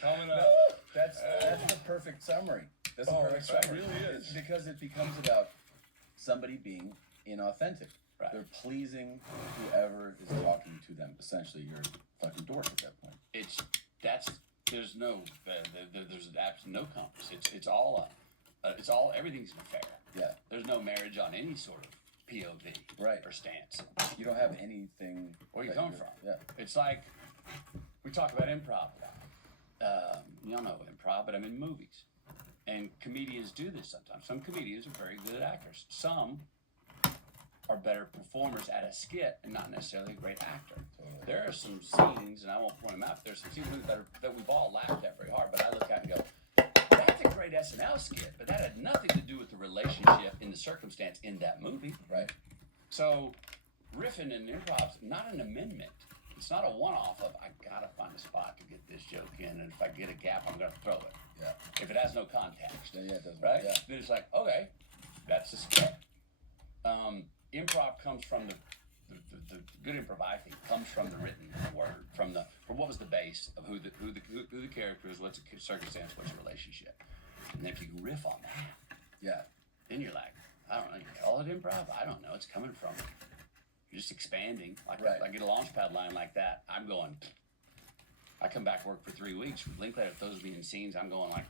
Coming up. No, that's the perfect summary. That's the perfect summary. It really is. Because it becomes about somebody being inauthentic. Right. They're pleasing whoever is talking to them. Essentially, you're a fucking dork at that point. There's absolutely no compass. It's all everything's an affair. Yeah. There's no marriage on any sort of POV Right. or stance. You don't have anything. Where you come from. Yeah. It's like we talk about improv a lot. Y'all know improv, but I'm in movies. And comedians do this sometimes. Some comedians are very good actors. Some are better performers at a skit and not necessarily a great actor. Totally. There are some scenes, and I won't point them out, there's some scenes that we've all laughed at very hard, but I look at and go, that's a great SNL skit, but that had nothing to do with the relationship in the circumstance in that movie. Right. So riffing and improv's not an amendment. It's not a one-off of, I gotta find a spot to get this joke in, and if I get a gap, I'm gonna throw it. Yeah. If it has no context. Yeah, it doesn't. Right? Yeah. Then it's like, okay, that's a skit. Improv comes from the good improv, I think, comes from the written word, from what was the base of who the character is, what's the circumstance, what's the relationship. And then if you can riff on that, Yeah. then you're like, I don't know, you call it improv? I don't know, it's coming from you're just expanding. Like Right. I get a launchpad line like that, I'm going, I come back work for 3 weeks. Linklater throws me in scenes, I'm going like,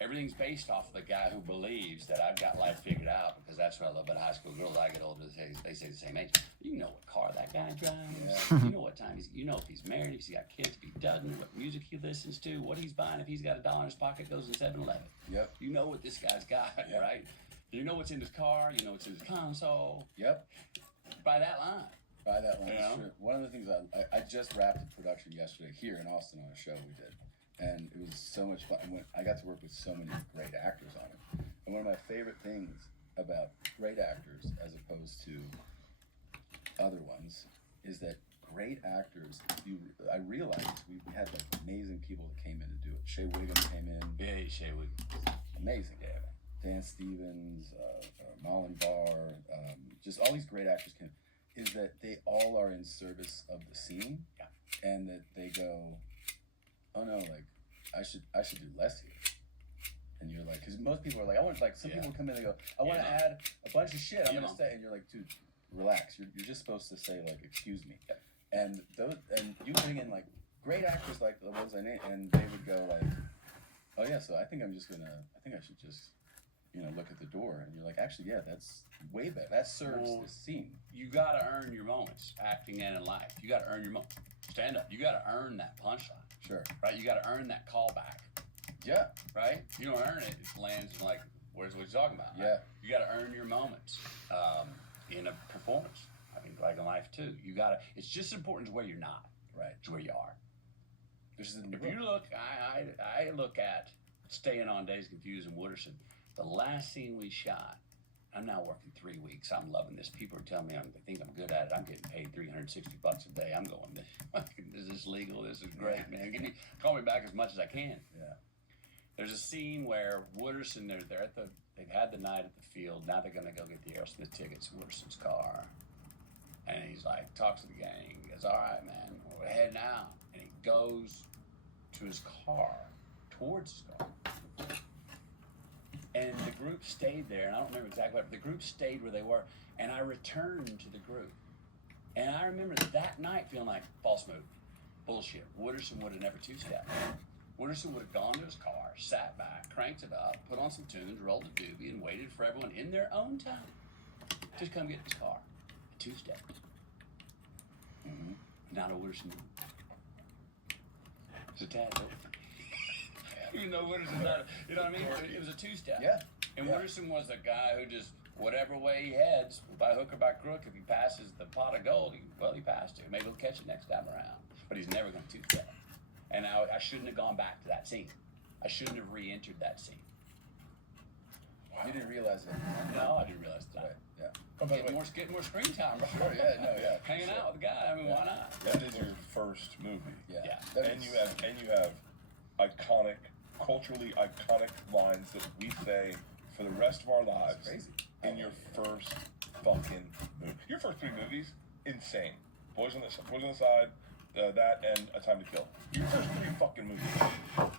everything's based off of the guy who believes that I've got life figured out, because that's what I love about high school girls. I get older, they say the same age. You know what car that guy drives. Yeah. You know what time you know if he's married, if he's got kids, if he doesn't, what music he listens to, what he's buying, if he's got $1 in his pocket, goes in 7-Eleven. Yep. You know what this guy's got, Yep. right? You know what's in his car, you know what's in his console. Yep. By that line. By that line, Yeah. sure. One of the things I just wrapped a production yesterday here in Austin on a show we did, and it was so much fun. I got to work with so many great actors on it, and one of my favorite things about great actors as opposed to other ones is that great actors. I realized we had like amazing people that came in to do it. Shea Wiggum came in, Yeah, Shea Wiggum. amazing. Yeah. Dan Stevens, Marlon Barr, just all these great actors came. Is that they all are in service of the scene, Yeah. and that they go, oh no, like I should do less here, and you're like, because most people are like, I want like some Yeah. people come in and go, I want to Yeah. add a bunch of shit, I'm Yeah. gonna stay, and you're like, dude, relax, you're just supposed to say like, excuse me, and you bring in like great actors like the ones I named, and they would go like, oh yeah, so I think I should just look at the door, and you're like, actually, yeah, that's way better. That serves the scene. You gotta earn your moments, acting and in life. You gotta earn your moment. Stand up. You gotta earn that punchline, Sure. right? You gotta earn that callback, Yeah. right? You don't earn it, it lands like, where's what you're talking about? Yeah. You gotta earn your moments in a performance. I think like in life too. It's just as important as where you're not, Right. as where you are. This is If you look, I look at Staying On, Days Confused and Wooderson. The last scene we shot, I'm now working 3 weeks. I'm loving this. People are telling me they think I'm good at it. I'm getting paid $360 a day. I'm going, is this legal? This is great, man. Call me back as much as I can. Yeah. There's a scene where Wooderson, they've had the night at the field. Now they're gonna go get the Aerosmith tickets in Wooderson's car. And he's like, talks to the gang. He goes, all right, man, we're heading out. And he goes to his car, towards his car. And the group stayed there, and I don't remember exactly what, but the group stayed where they were, and I returned to the group. And I remember that night feeling like, false move, bullshit. Wooderson would have never two-stepped. Wooderson would have gone to his car, sat back, cranked it up, put on some tunes, rolled a doobie, and waited for everyone in their own time to come get in his car. A two-step. Mm-hmm. Not a Wooderson move. It's a tad over. You know, Wooderson, you know what I mean? It was a two-step. Yeah. And Yeah. Wooderson was the guy who just, whatever way he heads, by hook or by crook, if he passes the pot of gold, he passed it. Maybe he'll catch it next time around. But he's never going to two-step. And I shouldn't have gone back to that scene. I shouldn't have re-entered that scene. You didn't realize it. No, I didn't realize that. Right. Yeah. Oh, by the way, Get more screen time, bro. Sure, yeah, no, yeah. Hanging out with the guy, I mean, why not? that is your first movie, Yeah. Yeah. That and is- you have iconic, culturally iconic lines that we say for the rest of our lives. crazy. In your first fucking movie. Your first 3 movies, insane. Boys on the Side, that and A Time to Kill. Your first 3 fucking movies.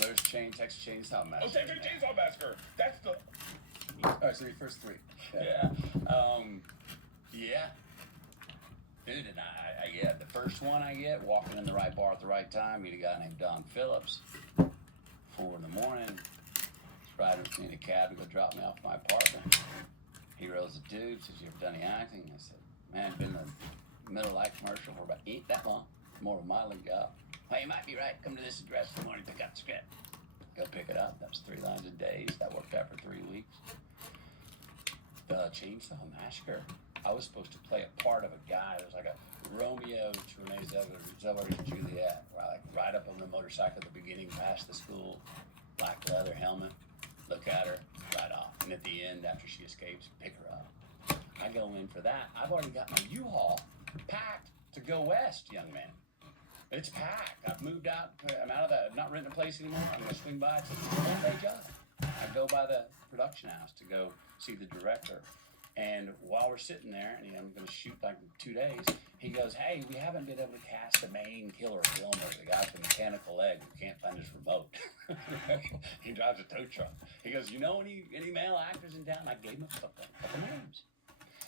There's Texas Chainsaw Massacre. Oh, Texas Chainsaw Massacre. That's the. All right, so your first 3. Yeah. Yeah. Dude, and I the first one I get, walking in the right bar at the right time, meet a guy named Don Phillips. 4 in the morning. He's riding with me in a cab to go drop me off at my apartment. He rolls the dude, says, "You ever done any acting?" I said, "Man, been in the Middle Light commercial for about ain't that long. More of a modeling job." "Well, you might be right. Come to this address in the morning, pick up the script." Go pick it up. That was 3 lines a day. That worked out for 3 weeks. The Chainsaw Massacre. I was supposed to play a part of a guy that was like a Romeo to Renee Zellweger and Juliet, where I like ride up on the motorcycle at the beginning, past the school, black leather helmet, look at her, ride off. And at the end, after she escapes, pick her up. I go in for that. I've already got my U-Haul packed to go west, young man. It's packed. I've moved out. I'm out of that. I've not renting a place anymore. I'm going to swing by. It's a one-day job. I go by the production house to go see the director. And while we're sitting there, and I'm going to shoot like in 2 days, he goes, "Hey, we haven't been able to cast the main killer of Wilmer, the guy with the mechanical leg who can't find his remote." He drives a tow truck. He goes, "You know any male actors in town?" I gave him a couple names.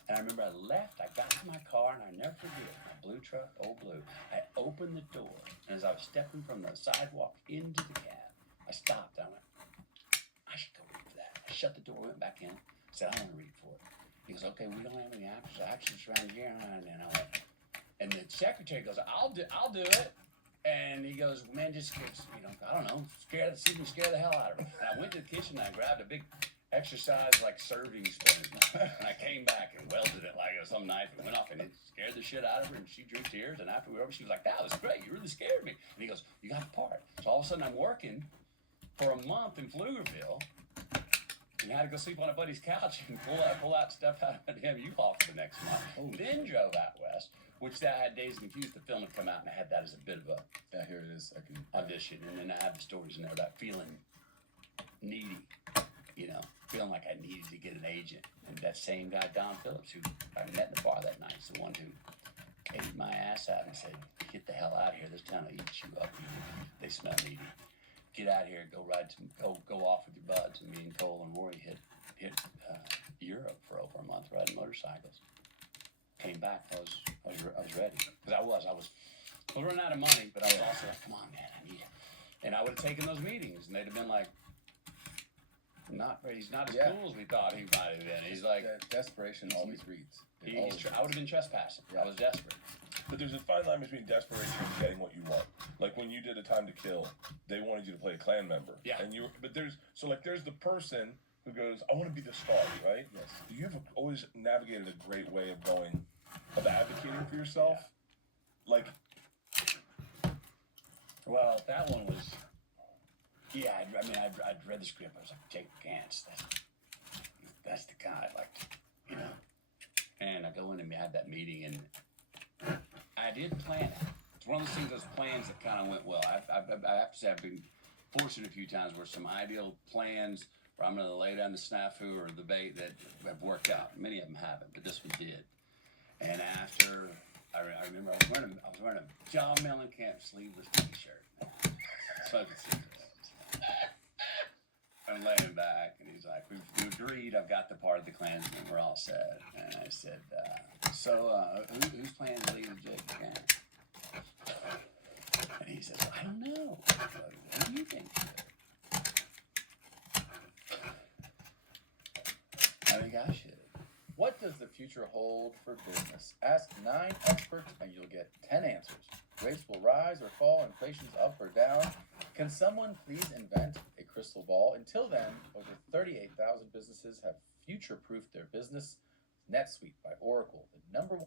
And I remember I left, I got to my car, and I never forget, my blue truck, old blue. I opened the door, and as I was stepping from the sidewalk into the cab, I stopped. I went, "I should go read for that." I shut the door, went back in, said, "I want to read for it." He goes, "Okay, we don't have any actors around here." And I went, and the secretary goes, I'll do it. And he goes, "Man, just, I don't know, scare the hell out of her." And I went to the kitchen and I grabbed a big exercise like serving spoon, and I came back and welded it like it was some knife and went off, and it scared the shit out of her, and she drew tears. And after we were over, she was like, "That was great. You really scared me." And he goes, "You got the part." So all of a sudden I'm working for a month in Pflugerville. And I had to go sleep on a buddy's couch and pull out stuff out of him U-Haul for the next month. Then drove out west, which I had Days Confused. The film had come out, and I had that as a bit of a Here it is. I can audition. And then I have the stories in there about feeling needy, feeling like I needed to get an agent. And that same guy, Don Phillips, who I met in the bar that night, is the one who ate my ass out and said, "Get the hell out of here. This town will eat you up. They smell needy. Get out here, go go off with your buds." And me and Cole and Rory hit Europe for over a month riding motorcycles. Came back, I was ready, because I was running out of money, but I was also like, "Come on, man, I need it." And I would have taken those meetings, and they'd have been like, "He's not as cool as we thought he might have been." He's like, desperation always reads. I would have been trespassing. Yeah. I was desperate. But there's a fine line between desperation and getting what you want. Like when you did A Time to Kill, they wanted you to play a Klan member. Yeah. And there's the person who goes, "I want to be the star," right? Yes. You've always navigated a great way of advocating for yourself. Yeah. Like, well, that one was, I'd read the script. I was like, Jake Gantz, that's the guy I'd like to, And I go in and we had that meeting, and I did plan it. It's one of those things, those plans that kind of went well. I have to say I've been fortunate a few times where some ideal plans where I'm going to lay down the snafu or the bait that have worked out. Many of them haven't, but this one did. And after, I remember I was wearing a John Mellencamp sleeveless T-shirt, smoking cigarettes. I'm laying back, and he's like, "We agreed. I've got the part of the Klansman. We're all set." And I said, who's playing the lead of Jake Gantz?" And he says, "I don't know. What do you think?" I think I should. What does the future hold for business? Ask 9 experts and you'll get 10 answers. Rates will rise or fall, inflation's up or down. Can someone please invent a crystal ball? Until then, over 38,000 businesses have future-proofed their business. NetSuite by Oracle, the #1.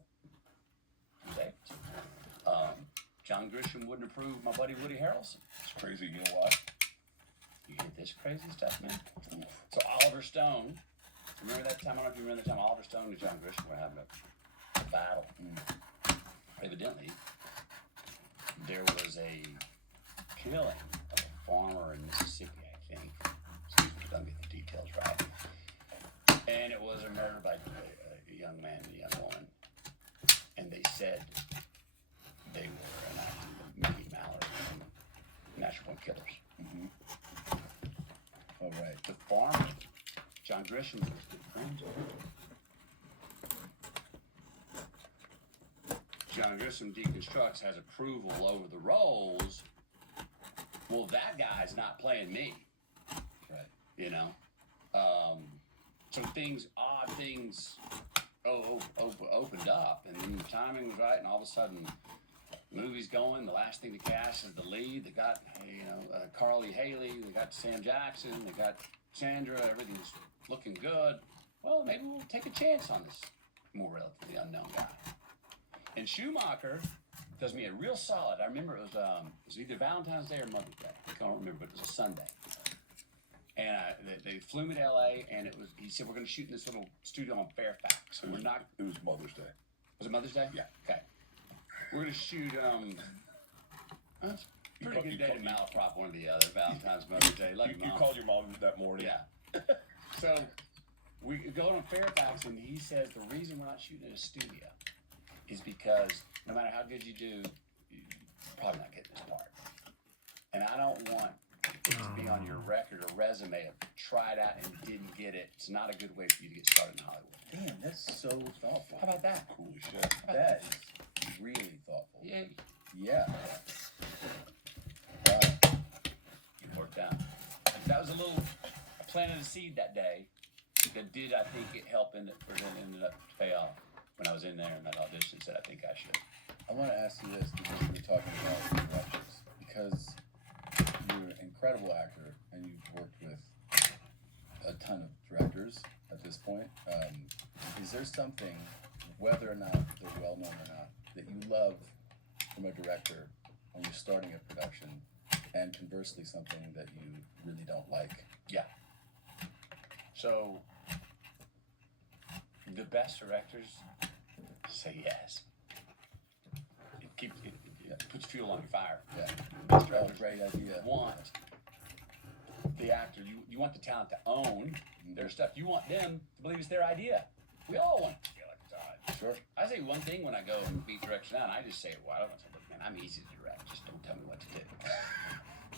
John Grisham wouldn't approve my buddy Woody Harrelson. It's crazy. You know what? You hear this crazy stuff, man? So Oliver Stone, remember that time? I don't know if you remember that time Oliver Stone and John Grisham were having a battle. Evidently, there was a killing of a farmer in Mississippi, I think. Excuse me, don't get the details right. And it was a murder by a young man and a young woman. And they said they were an on Killers. Mm-hmm. Oh, right. The farmer, John Grisham, was good friends with him. John Grisham deconstructs, has approval over the roles. Well, that guy's not playing me, Right. you know. So odd things, opened up, and then the timing was right, and all of a sudden, the movie's going. The last thing to cast is the lead. They got, Carly Haley. They got Sam Jackson. They got Sandra. Everything's looking good. Well, maybe we'll take a chance on this more relatively unknown guy. And Schumacher does me a real solid. I remember it was either Valentine's Day or Mother's Day. I can't remember, but it was a Sunday. And they flew me to LA, and he said, we're going to shoot in this little studio on Fairfax. And we're not. It was Mother's Day. Was it Mother's Day? Yeah. Okay. We're going to shoot, that's a pretty good day to malaprop one or the other. Valentine's, Mother's Day. Love you, You Mom. called your mom that morning. Yeah. So we go on Fairfax, and he says the reason we're not shooting in a studio is because no matter how good you do, you're probably not getting this part. And I don't want it to be on your record or resume of tried out and didn't get it. It's not a good way for you to get started in Hollywood. Damn, that's so thoughtful. How about that? Cool as shit. That is really thoughtful. Yeah, Yeah. Wow. it worked out. That was a little planted a seed that day that did, I think, it helped ended up to pay off. When I was in there and that audition said, I think I should. I want to ask you this because we were talking about directors. Because you're an incredible actor and you've worked with a ton of directors at this point. Is there something, whether or not they're well known or not, that you love from a director when you're starting a production, and conversely something that you really don't like? Yeah. So, the best directors say yes. It puts fuel on your fire. Yeah. Best Oh, directors great idea. want the actor, you want the talent to own their stuff. You want them to believe it's their idea. We all want to feel like it's odd. Sure. I say one thing when I go and meet directors now, and I just say, well, I don't want to look, man, I'm easy to direct. Just don't tell me what to do.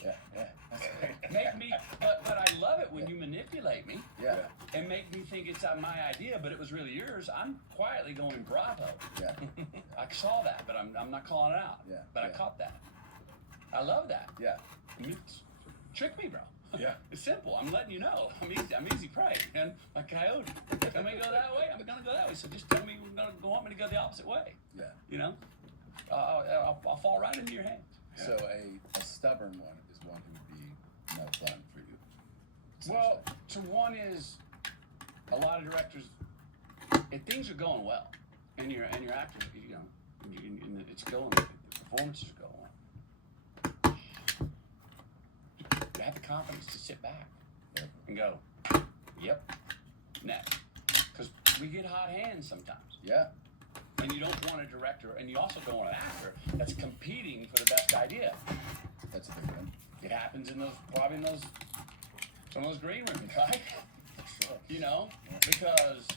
Yeah, yeah. That's great. Make me, but I love it when you manipulate me Yeah, and make me think it's my idea, but it was really yours. I'm quietly going bravo. yeah, I saw that, but I'm not calling it out. Yeah, But I yeah. caught that. I love that. yeah. I mean, trick me, bro. Yeah. It's simple. I'm letting you know. I'm easy prey, man. Like coyote. I'm gonna go that way. I'm gonna go that way. So just tell me you're gonna want me to go the opposite way. Yeah. You know, I'll fall right into your hands. So a stubborn one is one who would be no fun for you. Well, so one is a lot of directors. If things are going well, and your actors, and it's going, the performances are going well. You have the confidence to sit back and go, "Yep, next," because we get hot hands sometimes, Yeah, and you don't want a director, and you also don't want an actor that's competing for the best idea. that's a big one. It happens in some of those green rooms, right? Sure. You know, because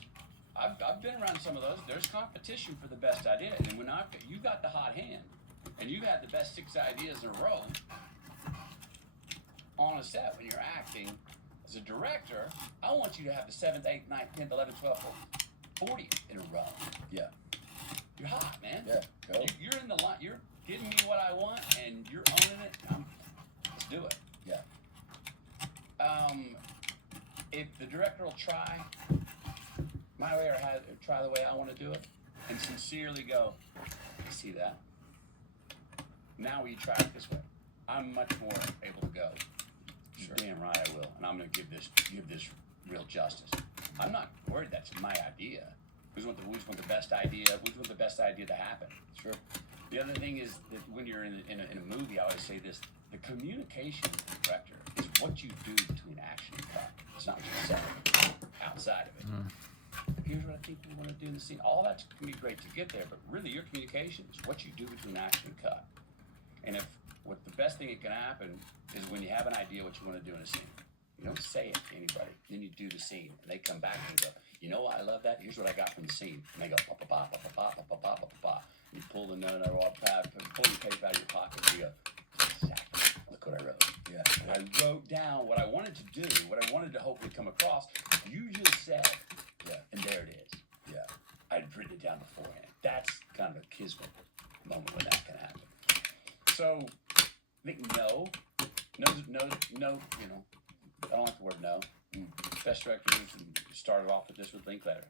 I've been around some of those. There's competition for the best idea, and when you got the hot hand, and you had the best 6 ideas in a row on a set when you're acting as a director, I want you to have the 7th, 8th, 9th, 10th, 11th, 12th, 40th in a row. Yeah, You're hot, man. yeah. Go. You're in the line. You're giving me what I want, and you're owning it. Let's do it. Yeah, If the director will try my way or try the way I want to do it, and sincerely go, I see that. Now will you try it this way? I'm much more able to go. Sure. Damn right I will, and I'm going to give this real justice. I'm not worried that's my idea. We just want the best idea. We just want the best idea to happen. sure. The other thing is that when you're in a movie, I always say this: the communication with the director is what you do between action and cut. It's not what you say outside of it. Here's what I think we want to do in the scene. All that can be great to get there, but really your communication is what you do between action and cut. And what the best thing that can happen is when you have an idea what you want to do in a scene. You don't say it to anybody. Then you do the scene, and they come back and go, you know what? I love that. Here's what I got from the scene. And they go, pa pa pa pa pa pa pa pa pa pa. You pull the note out of our pad, pull your tape out of your pocket, and you go, exactly. Look what I wrote. Yeah. I wrote down what I wanted to do, what I wanted to hopefully come across. You just said, Yeah. and there it is. Yeah. I'd written it down beforehand. That's kind of a kismet moment when that can happen. So, I think no, you know, I don't like the word no. Best directors started off with this with Linklater.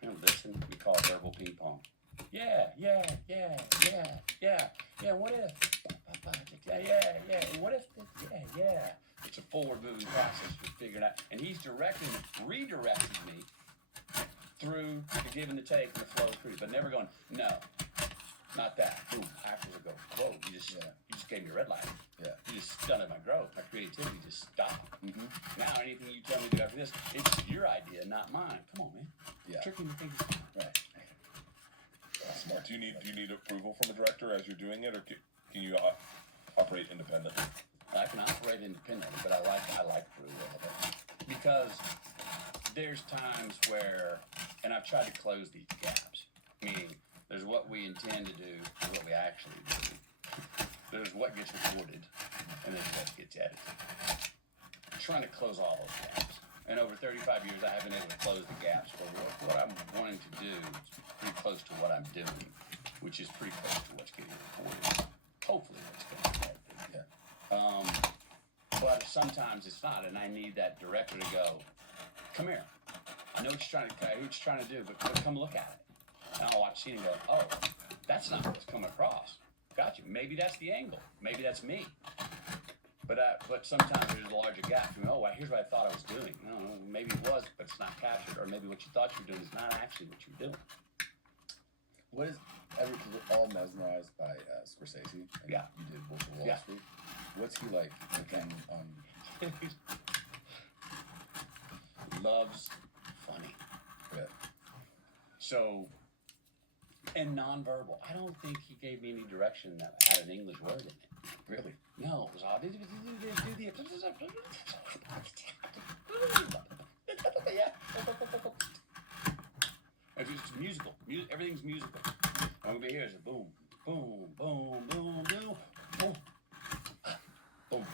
You know, listen, we call it verbal ping pong. Yeah, what if? Yeah, what if? Yeah. It's a forward moving process for figuring out. And he's redirecting me through the give and the take and the flow of truth, but never going, no, not that. Boom, actors will go, whoa, you just gave me a red light. Yeah. You just stunted my growth. My creativity just stopped. Mm-hmm. Now anything you tell me to do after this, it's your idea, not mine. Come on, man. Yeah. Tricking the thing is fine. Right. Smart. Do you need approval from a director as you're doing it, or can you operate independently? I can operate independently, but I like approval of it. Because there's times where, and I've tried to close these gaps, meaning there's what we intend to do and what we actually do. There's what gets recorded, and there's what gets edited. I'm trying to close all those gaps. And over 35 years, I have been able to close the gaps where what I'm wanting to do is pretty close to what I'm doing, which is pretty close to what's getting recorded. Hopefully what's getting edited. Yeah. But sometimes it's not, and I need that director to go, come here. I know what you're trying to do, but come look at it. And I'll watch the scene and go, oh, that's not what's coming across. Got you. Maybe that's the angle. Maybe that's me. But sometimes there's a larger gap. You know, oh, here's what I thought I was doing. No, maybe it was, but it's not captured. Or maybe what you thought you were doing is not actually what you're doing. What is because we're all mesmerized by Scorsese. And Yeah. You did Wolf of Wall Yeah. Street. What's he like looking on? Loves funny. Yeah. So, and nonverbal. I don't think he gave me any direction that had an English word in it. Really? No, it was all it's just musical. Everything's musical. I'm gonna be here. It's a boom, boom, boom, boom, boom, boom, boom,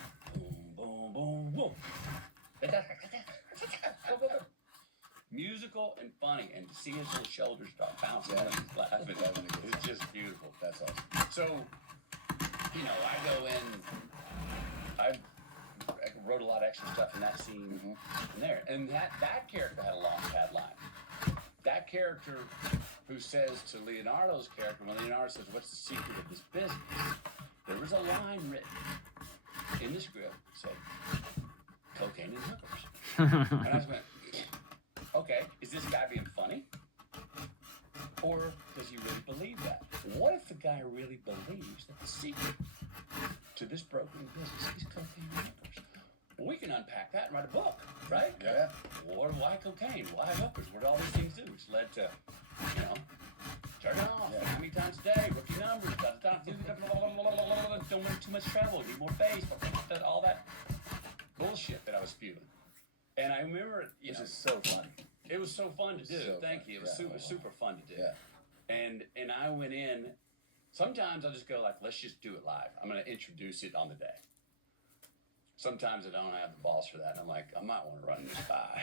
boom, boom, boom. Musical and funny, and to see his little shoulders start bouncing when he's laughing, it's just beautiful. That's awesome. So, you know, I go in, I wrote a lot of extra stuff in that scene in there. And that character had a long pad line. That character who says to Leonardo's character, when Leonardo says, what's the secret of this business? There was a line written in the script that said, cocaine and hookers. And I was going, okay, is this guy being funny? Or does he really believe that? What if the guy really believes that the secret to this broken business is cocaine and hookers? Well, we can unpack that and write a book, right? Yeah. Why cocaine? Why hookers? What do all these things do? Which led to, you know, turn it off. How many times a day? Rookie numbers. Don't make too much travel. Need more bass. All that bullshit that I was spewing. And I remember, you know, Which is so fun. it was so fun to do. So Thank fun. you. It was Yeah. super fun to do. Yeah. And I went in. Sometimes I'll just go like, let's just do it live. I'm gonna introduce it on the day. Sometimes I don't have the balls for that, and I'm like, I might want to run this by.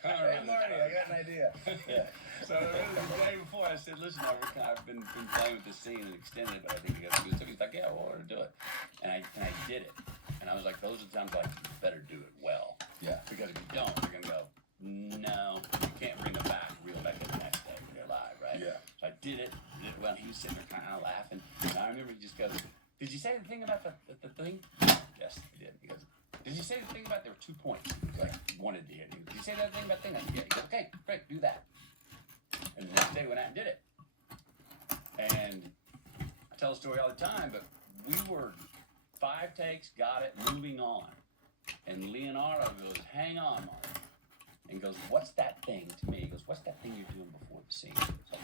Hey, Marty, I got an idea. Yeah. So the day before, I said, listen, I've been playing with this scene and extended it, but I think you got to do it. So he's like, yeah, well, we're gonna do it. And I did it. And I was like, those are the times like, you better do it well. Yeah. Because if you don't, you're gonna go, no, you can't bring them back, reel back in the next day when they're live, right? Yeah. So I did it well. He was sitting there kind of laughing. And I remember he just goes, did you say the thing about the thing? Yes, he did. He goes, did you say the thing about there were 2 points? Like, wanted to hear. He goes, did you say that thing about thing? I said, yeah. He goes, okay, great, do that. And the next day went out and did it. And I tell the story all the time, but we were 5 takes, got it, moving on. And Leonardo goes, hang on, Mark. And goes, what's that thing to me? He goes, what's that thing you're doing before the scene? So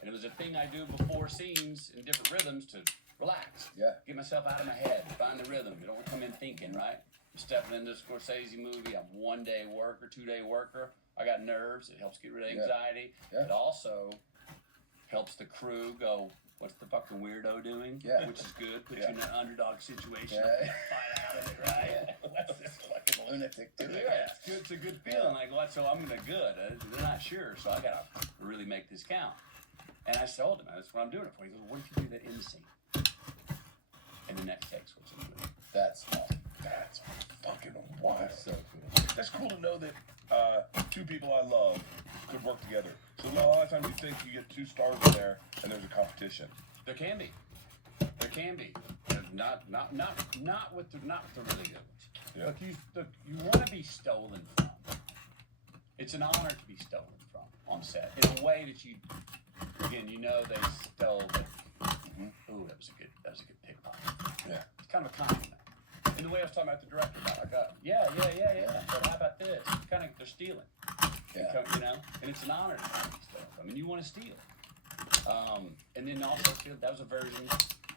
and it was a thing I do before scenes in different rhythms to relax. Yeah. Get myself out of my head, find the rhythm. You don't want to come in thinking, right? I'm stepping into a Scorsese movie. I'm 1 day worker, 2 day worker. I got nerves. It helps get rid of anxiety. Yeah. It also helps the crew go, what's the fucking weirdo doing? Yeah. Which is good. Put Yeah. you in an underdog situation. Yeah. Fight out of it, right? What's this fucking lunatic doing? Yeah, it's good. It's a good feeling. Like, what? So I'm gonna good. They're not sure, so I gotta really make this count. And I told him that's what I'm doing it for. He goes, what if you do that in the scene? And the next text was in the movie. That's awesome. That's fucking wild. That's so cool. That's cool to know that two people I love could work together. So a lot of times you think you get 2 stars in there and there's a competition. There can be. There can be. Not with the really good ones. Yeah. Look, you want to be stolen from. It's an honor to be stolen from on set in a way that you, again, you know they stole. Ooh, that was a good pickpocket. Yeah. It's kind of a compliment. In the way I was talking about the director about, like, yeah. But how about this? Kind of, they're stealing. Yeah. You know, and it's an honor to be stolen from. I mean, you want to steal. And then also that was a version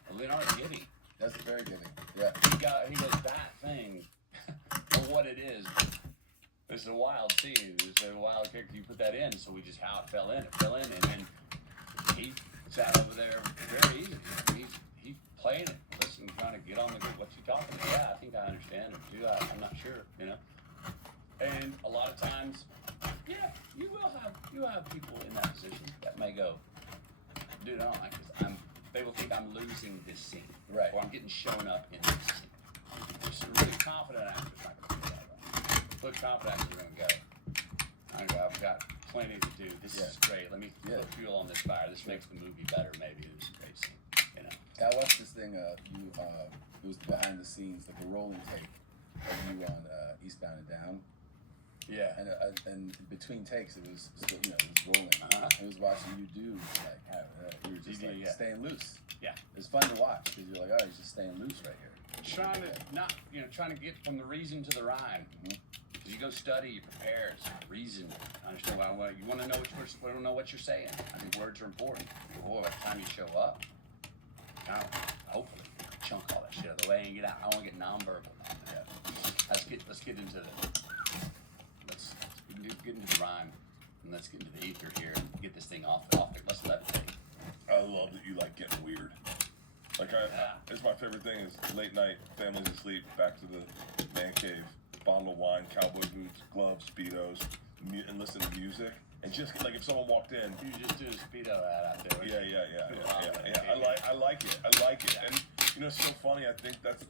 of Leonardo Giving. That's very giving. Yeah. He does that thing for what it is. It's a wild scene. It's a wild character. You put that in, so we just how it fell in. It fell in, and then he sat over there very easy. He playing it, listening, trying to get on the what you talking about. Yeah, I think I understand it. Do I? I'm not sure. You know. And a lot of times, yeah, you will have people in that position that may go, dude, I don't like this. They will think I'm losing this scene. Right. Or I'm getting shown up in this scene. Just a really confident actor's not going to do that. Right? Look, confident actors are going to go, I've got plenty to do. This is great. Let me put fuel on this fire. This makes the movie better. Maybe it was a great scene. You know. I watched this thing. It was behind the scenes, like a rolling tape of you on Eastbound and Down. Yeah. And between takes, it was still, it was rolling. Uh-huh. I was watching you do like you were just like staying loose. Yeah. It's fun to watch because you're like, oh, he's just staying loose right here. Trying to get from the reason to the rhyme. Because you go study, you prepare, it's reason. Understand why you want to know what you're saying. I think words are important. Boy, by the time you show up, hopefully chunk all that shit out of the way and get out. I want to get nonverbal. Let's get into the rhyme, and let's get into the ether here and get this thing off. Let's let it take. I love that you like getting weird. Like it's my favorite thing is late night, family's asleep, back to the man cave, bottle of wine, cowboy boots, gloves, speedos, and listen to music. And just like if someone walked in, You just do a speedo ad out there. yeah. I like it. And it's so funny. I think that's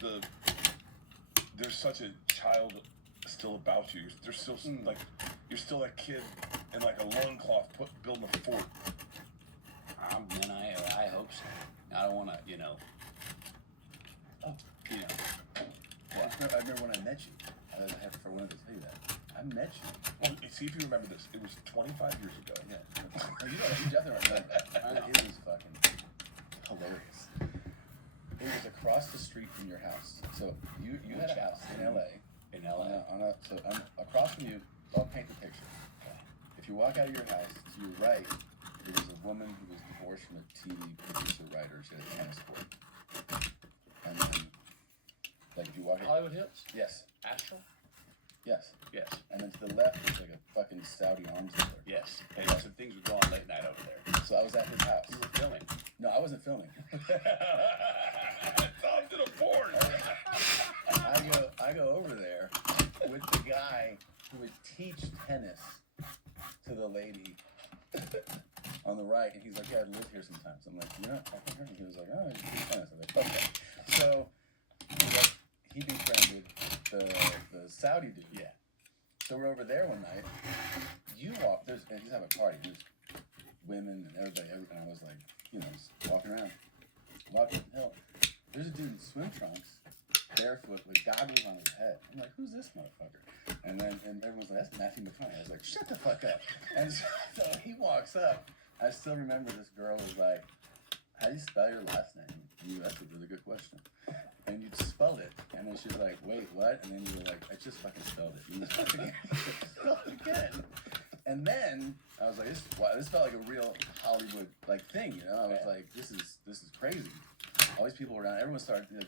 there's such a child still about you. There's still like you're still that kid in like a loincloth building a fort. I hope so. I don't want to, I remember when I met you. I wanted to tell you that. I met you. Well, see if you remember this. It was 25 years ago. Yeah. You definitely remember that. It was fucking hilarious. It was across the street from your house. So you had a house in LA. In LA. Across from you, I'll paint the picture. If you walk out of your house, to your right, there was a woman who was divorced from a TV producer writer. She had a tennis court. And then, like, if you walk out. Hollywood Hills? Yes. Astral? Yes. Yes. And then to the left, there's like a fucking Saudi arms dealer. Yes. Hey, some things were going on late night over there. So I was at his house. You were filming. No, I wasn't filming. Tom did a porn. I go over there with the guy who would teach tennis to the lady on the right, and he's like, "Yeah, I'd live here sometimes." I'm like, "You're not fucking her." He was like, "Oh, you teach tennis." I'm like, "Okay." So he befriended the Saudi dude. Yeah. So we're over there one night. You walk. They just have a party. There's women and everybody. And I was like, just walking around. Walking the hill. There's a dude in swim trunks, barefoot, with goggles on his head. I'm like, who's this motherfucker? And everyone's like, that's Matthew McConaughey. I was like, shut the fuck up. And so he walks up. I still remember this girl was like, how do you spell your last name? And you, that's a really good question. And you'd spell it. And then she was like, wait, what? And then you were like, I just fucking spelled it. And you spelled it again. And then I was like, this felt like a real Hollywood thing, I was like, this is crazy. All these people around, everyone started to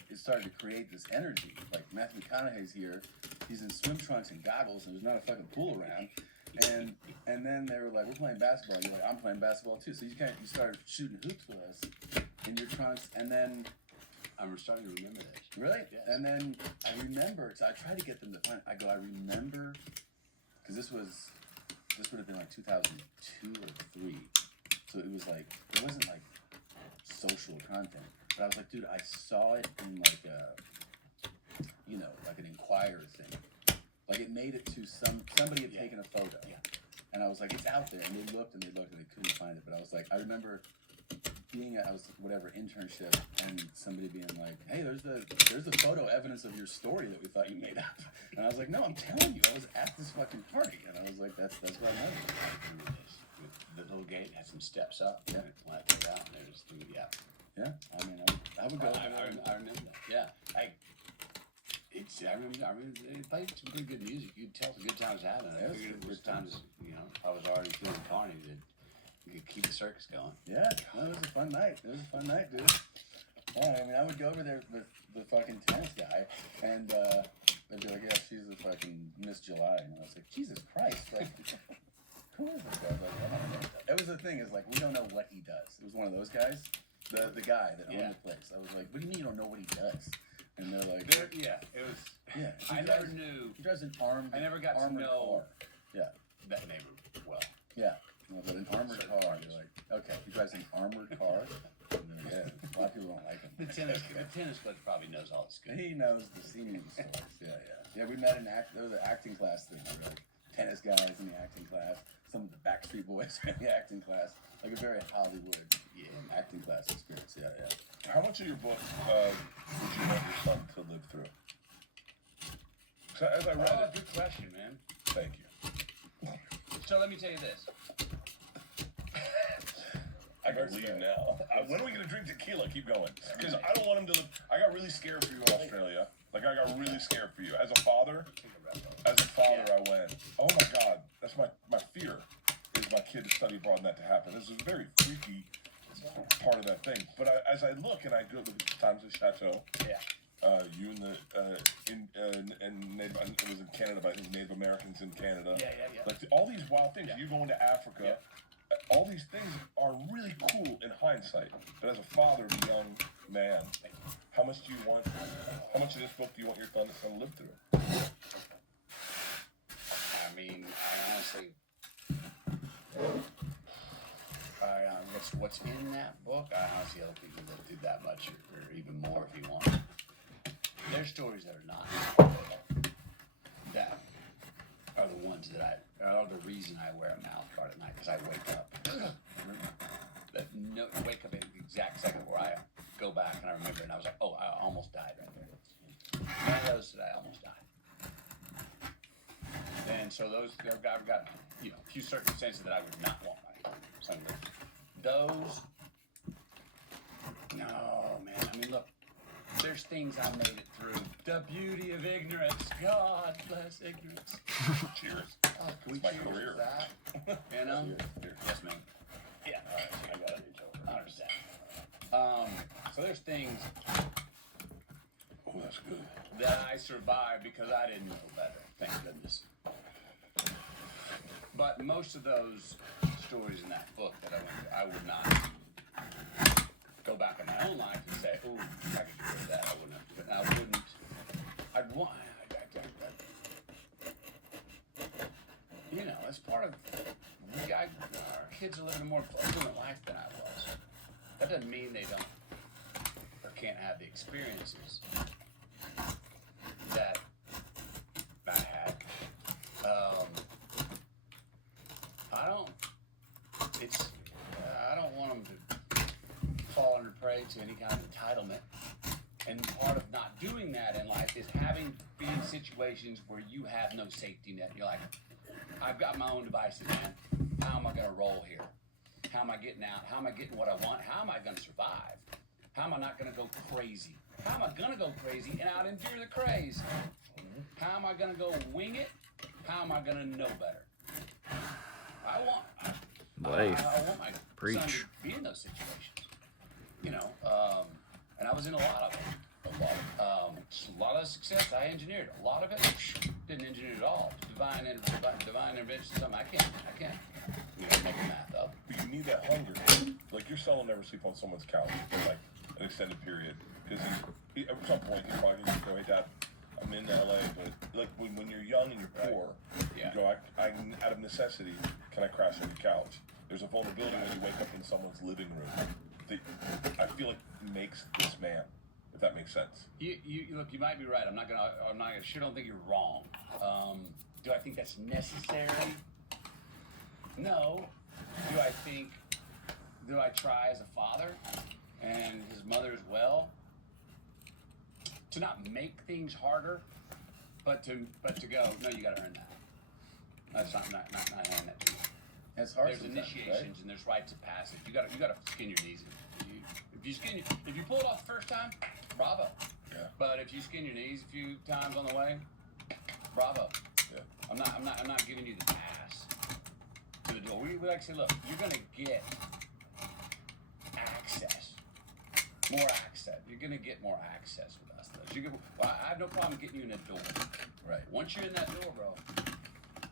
create this energy. Like Matthew McConaughey's here, he's in swim trunks and goggles, and there's not a fucking pool around. and then they were like, we're playing basketball. You're like, I'm playing basketball too. So you started shooting hoops with us in your trunks, and then I'm starting to remember this. really, Yes. and then I remember. So I tried to get them to find. I go, I remember, because this would have been like 2002 or 3. So it was like it wasn't like social content, but I was like, dude, I saw it in like a, like an Inquirer thing. Like it made it to somebody had taken a photo. Yeah. And I was like, it's out there. And they looked and they couldn't find it. But I was like, I remember being at internship, and somebody being like, hey, there's the photo evidence of your story that we thought you made up. And I was like, no, I'm telling you, I was at this fucking party. And I was like, that's what I remember. I remember this. The little gate had some steps up. Yeah. When I took it out, and there was yeah. Yeah. I mean, I would go. I remember that. Yeah. I remember they played some pretty good music. You could tell the good times happening. I figured it was time to, I was already feeling carny that you could keep the circus going. Yeah, no, it was a fun night. It was a fun night, dude. Yeah, I mean, I would go over there with the fucking tennis guy, and they'd be like, yeah, she's the fucking Miss July. And I was like, Jesus Christ. Like, who is this guy? I was like, I don't know. That was the thing, is like, we don't know what he does. It was one of those guys, the guy that owned the place. I was like, what do you mean you don't know what he does? And they're like, It was. yeah, I never knew. He drives an armored I never got to armored know car. Yeah. that neighbor well. Yeah. No, but an armored car, you're like, okay, he drives an armored car. And then, yeah, a lot of people don't like him. The tennis coach probably knows all this good. He knows the senior stories. Yeah. We met there was an acting class thing. We were like tennis guys in the acting class, some of the Backstreet Boys in the acting class, like a very Hollywood acting class experience. Yeah. How much of your book would you want your son to live through? So as I read it, Good question, man. thank you. So let me tell you this. I can leave now. When are we gonna drink tequila? Keep going, because I don't want him to live. I got really scared for you in Australia. Like I got really scared for you as a father. I went, oh my God, that's my fear. Is my kid to study abroad and that to happen. This is a very freaky part of that thing. But as I look and I go to the Times of Chateau, you and Native, it was in Canada, but I think Native Americans in Canada. Yeah. Like all these wild things. You go into Africa. All these things are really cool in hindsight. But as a father of a young man, how much of this book do you want your son to live through? I mean, I honestly, what's in that book, I honestly don't think he'll do that much or even more if he wants. There's stories that are not, that are the ones that are the reason I wear a mouth guard at night, because I wake up. Wake up at the exact second where I go back and I remember, and I was like, oh, I almost died right there. One of those that I almost died. And so I've got a few circumstances that I would not want my son to live. Those, no, man. I mean, look, there's things I made it through. The beauty of ignorance. God bless ignorance. Cheers. Oh, can we It's my cheers career. to that? You know? Cheers. Yes, ma'am. Yeah. All right. I got it. 100%. So there's things Oh, that's good. that I survived because I didn't know better. Thank goodness. But most of those stories in that book that I would not go back in my own life and say, "Oh, I could get rid of that." I wouldn't. I'd want. That's part of. Our kids are living a more fulfilling life than I was. That doesn't mean they don't or can't have the experiences that I had. I don't want them to fall under prey to any kind of entitlement. And part of not doing that in life is be in situations where you have no safety net. You're like, I've got my own devices, man. How am I going to roll here? How am I getting out? How am I getting what I want? How am I going to survive? How am I not going to go crazy? How am I going to go crazy and out endure the craze? How am I going to go wing it? How am I going to know better? I want my son to be in those situations. And I was in a lot of them. A lot of success I engineered. A lot of it didn't engineer it at all. It's divine intervention. Something I can't. Make the math up. But you need that hunger. Like your son will never sleep on someone's couch for like an extended period because at some point he's probably going to go, hey dad, I'm in LA, but like when you're young and you're poor, Yeah. you go, I out of necessity, can I crash on your couch? There's a vulnerability when you wake up in someone's living room that I feel like makes this man, if that makes sense. You look. You might be right. I'm not gonna. Sure don't think you're wrong. Do I think that's necessary? No. Do I try as a father and his mother as well to not make things harder, but to go, no, you gotta earn that. That's not hand that to you. It's hard. There's sometimes, initiations and there's rites of passage. You gotta skin your knees. If you pull it off the first time, bravo. Yeah. But if you skin your knees a few times on the way, bravo. Yeah. I'm not giving you the pass to the door. We like to say, look, you're gonna get access, more access. You're gonna get more access with us. I have no problem getting you in that door. Right. Once you're in that door, bro,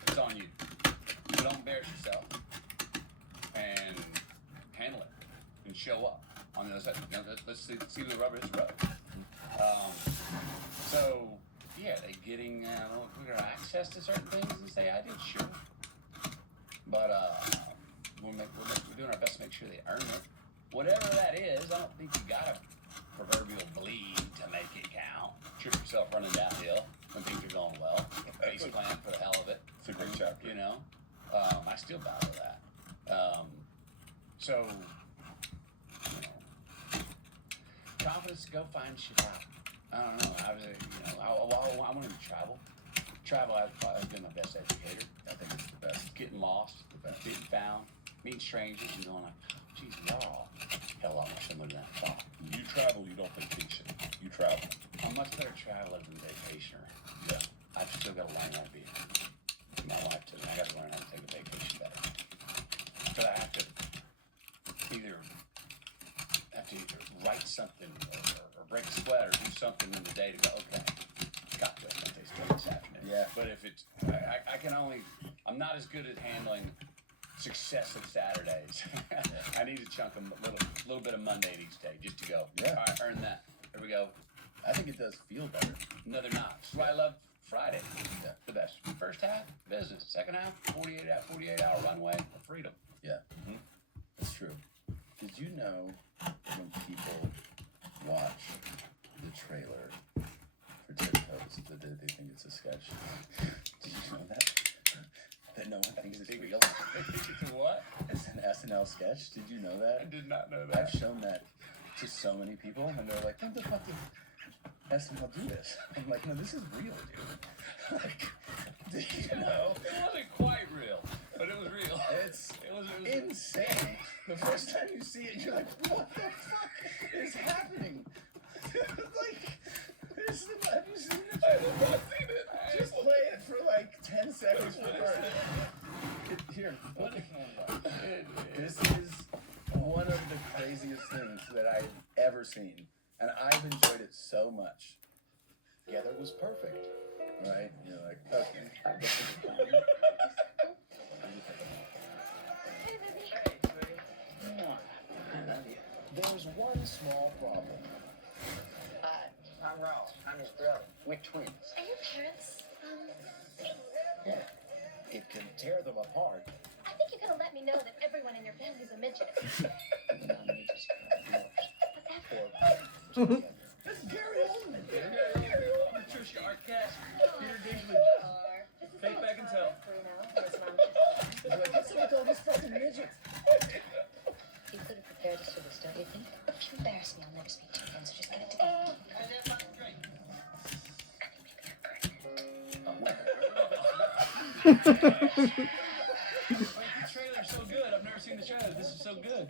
it's on you. So don't embarrass yourself and handle it and show up on the other side. Now, let's see the rubber is the road. So yeah, they getting we're gonna access to certain things and say I did, sure. But we're doing our best to make sure they earn it. Whatever that is, I don't think you gotta proverbial bleed to make it count. Trip yourself running downhill when things are going well. Face plant for the hell of it. It's a great chapter. You know, I still battle that. So, you know, confidence to go find shit out. I don't know. I wanted to travel. Travel has been my best educator. I think it's the best. Getting lost, being found, meeting strangers, and going like, geez, we are all hell lot more similar than I thought. You travel, you don't vacation. You travel. I'm much better traveler than vacationer. Yeah. I've still got to learn how to be. My wife too. I got to learn how to take a vacation better. But I have to either write something or break a sweat or do something in the day to go, okay, got this. I'll taste good this afternoon. Yeah. But if it's, I'm not as good at handling successive Saturdays. I need to chunk them a little bit of Monday each day just to go. Yeah. All right, earn that. Here we go. I think it does feel better. Another notch. That's why I love Friday. Yeah. The best. First half, business. Second half, 48-hour runway of freedom. Yeah. Mhm. That's true. Did you know when people watch the trailer for Tiptoes that they think it's a sketch? Did you know that? That no one thinks it's real? It's a what? It's an SNL sketch. Did you know I that? did not know I've that. shown that to so many people, and they're like, "When the fuck did SNL do this?" I'm like, "No, this is real, dude." Like, did you know? It wasn't quite real, but it was real. It's It was insane. The first time you see it, you're like, "What the fuck is happening?" Like, have you seen it? I have not seen it. Just play it for like 10 seconds for bird. Here, look. This is one of the craziest things that I've ever seen, and I've enjoyed it so much. Yeah, that was perfect, right? You're like, okay. There's one small problem. Hi, I'm Ross. I'm his brother. We're twins. Are your parents, Yeah. It can tear them apart. I think you gotta let me know that everyone in your family's a midget. Or That's Gary Oldman, dude. Patricia Arquette, Peter Dinklage, This is Kate so Beckinsale. Listen, I'm It's like, what's up with all these fucking midgets? You could have prepared us for this, don't you think? If you embarrass me, I'll never speak to you again, so just get it together. I think maybe I'm The trailer's so good. I've never seen the trailer. This is so good.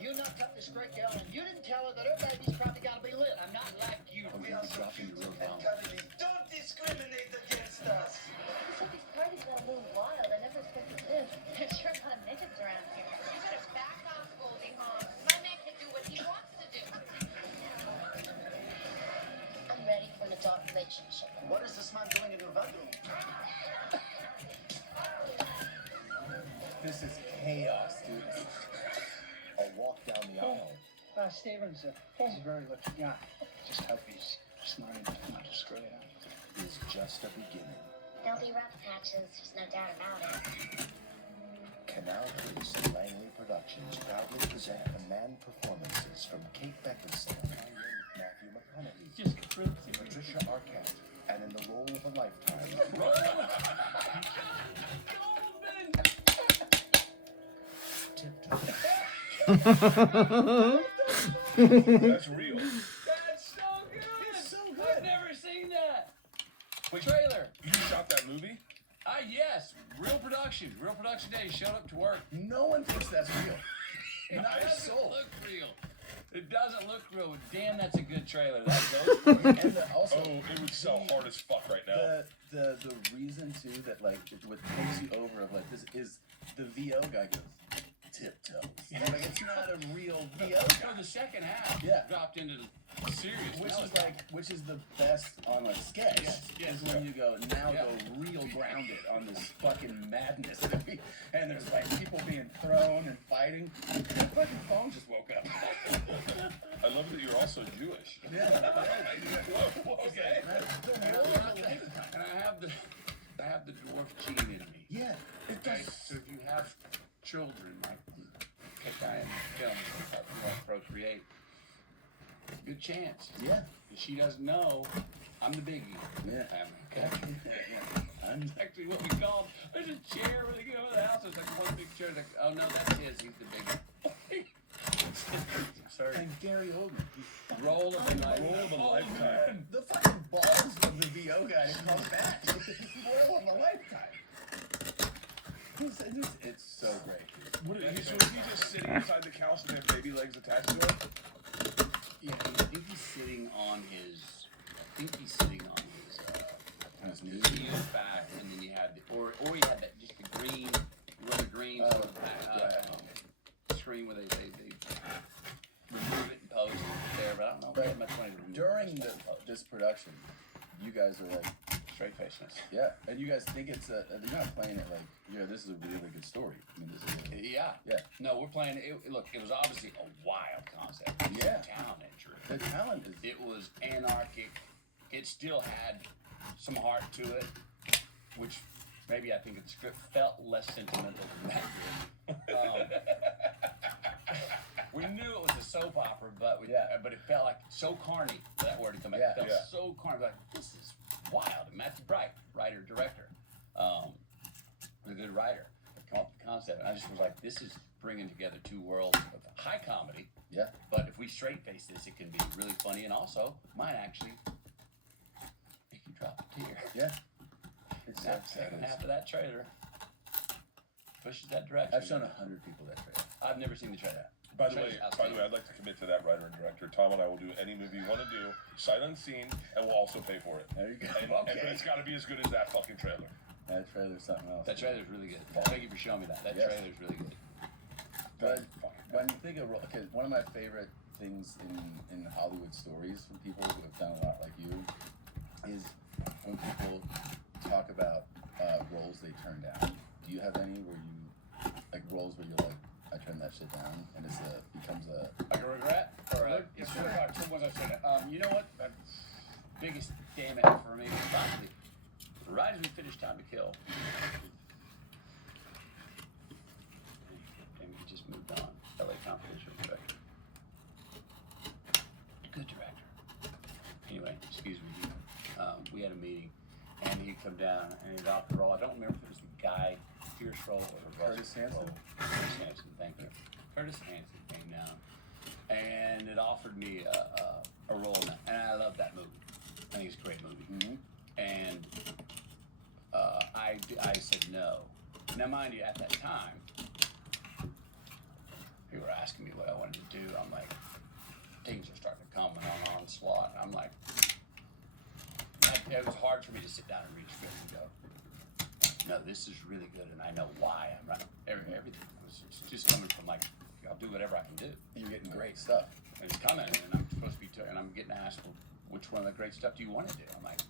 You knocked up this great girl, and you didn't tell her that her baby's probably got to be lit. I'm not like you. We are so cute and cuddly. Don't discriminate against us. these parties got a little wild. I never expected this. There's sure a lot of midgets around here. You better back off, Goldie Hawn. My man can do what he wants to do. I'm ready for an adult relationship. What is this man doing in your bedroom? Stevens, he's a very lucky guy. Just hope he's smart enough not to screw it up. Is just a beginning. There'll be rough patches, there's no doubt about it. Canal Place and Langley Productions proudly present the man performances from Kate Beckinsale, Matthew McConaughey, Just crazy. Patricia Arquette, and in the role of a lifetime, Golden. That's real. That's so good. It's so I've good. never seen that. Wait, Trailer. you shot that movie? Yes, real production. Real production day. Showed up to work. No one thinks that's real. It Not a doesn't soul. look real. It doesn't look real. But damn, that's a good trailer. That's And also, Oh, it would sell hard as fuck right now. the reason too that like what takes you over of like this is the VO guy goes tiptoes. Like it's not a real VO So guy. the second half Yeah. dropped into the serious. Which is the best on a sketch. Yes. Is when you go now Yeah. go real grounded on this fucking madness that we, and there's like people being thrown and fighting. The fucking phone just woke up. I love that you're also Jewish. Okay. And I have the dwarf gene in me. Yeah, it Okay, does. so if you have children like I am film, if you want to procreate, good chance. Yeah. And she doesn't know I'm the biggie. Yeah. Okay. I'm Actually, what we call there's a chair when they get over the house. It's like one big chair. It's like, oh no, that's his. He's the biggie. Sorry. and Gary Oldman. Roll of a lifetime. Roll of a lifetime. The fucking balls of the VO guy to come back. Roll of a lifetime. It's so great. So is he just sitting inside the couch and they have baby legs attached to him? Yeah, I think he's sitting on his. I think he's sitting on his knees back, and then you had or you had that just the green, rubber green sort of screen where they remove it and post it there, but I don't know But how much money to remove During it. this production, you guys are like, Straight faceness. yeah, and you guys think it's you're not playing it like, yeah, this is a really good story. I mean, this is really, Yeah. yeah. No, we're playing it. Look, it was obviously a wild concept. It was Yeah. talent injury. The talent is, It was anarchic. It still had some heart to it, which maybe I think the script felt less sentimental than that did. We knew it was a soap opera, but but it felt like so carny. For that word to come back, it felt Yeah. so carny. Like this is wild. And Matthew Bright, writer director, a good writer, come up with the concept. And I just was like, this is bringing together two worlds of high comedy. yeah. But if we straight face this, it can be really funny, and also might actually make you drop a tear. Yeah. It's so That second half of that trailer pushes that direction. I've shown 100 people that trailer. I've never seen the trailer. By the way, Trailer's outstanding. I'd like to commit to that writer and director. Tom and I will do any movie you want to do, sight unseen, and we'll also pay for it. There you go. But it's got to be as good as that fucking trailer. That trailer's something else. That trailer's really good. Thank you for showing me that. That Yes. trailer's really good. But when you think of okay, one of my favorite things in Hollywood stories from people who have done a lot like you is when people talk about roles they turn down. Do you have any where you like roles where you're like, I turned that shit down, and becomes a Like a regret? Or it's sort of like two ones I said. You know what? The biggest damn it for me was probably right as we finished Time to Kill. And we just moved on. LA Confidential director. Good director. Anyway, excuse me. We had a meeting, and he'd come down and he'd offer a role. I don't remember if it was the Guy Pearce role or Curtis Hanson? role. Curtis Hanson, thank you. Curtis Hanson came down, and it offered me a role in that, and I love that movie. I think it's a great movie. mm-hmm. And I said no. Now, mind you, at that time, people were asking me what I wanted to do. I'm like, things are starting to come on onslaught. I'm like, it was hard for me to sit down and read script and go, no, this is really good, and I know why I'm running. Everything was just coming from like, I'll do whatever I can do. You're getting great stuff. And it's coming, and I'm supposed to be, and I'm getting asked, well, which one of the great stuff do you want to do? I'm like,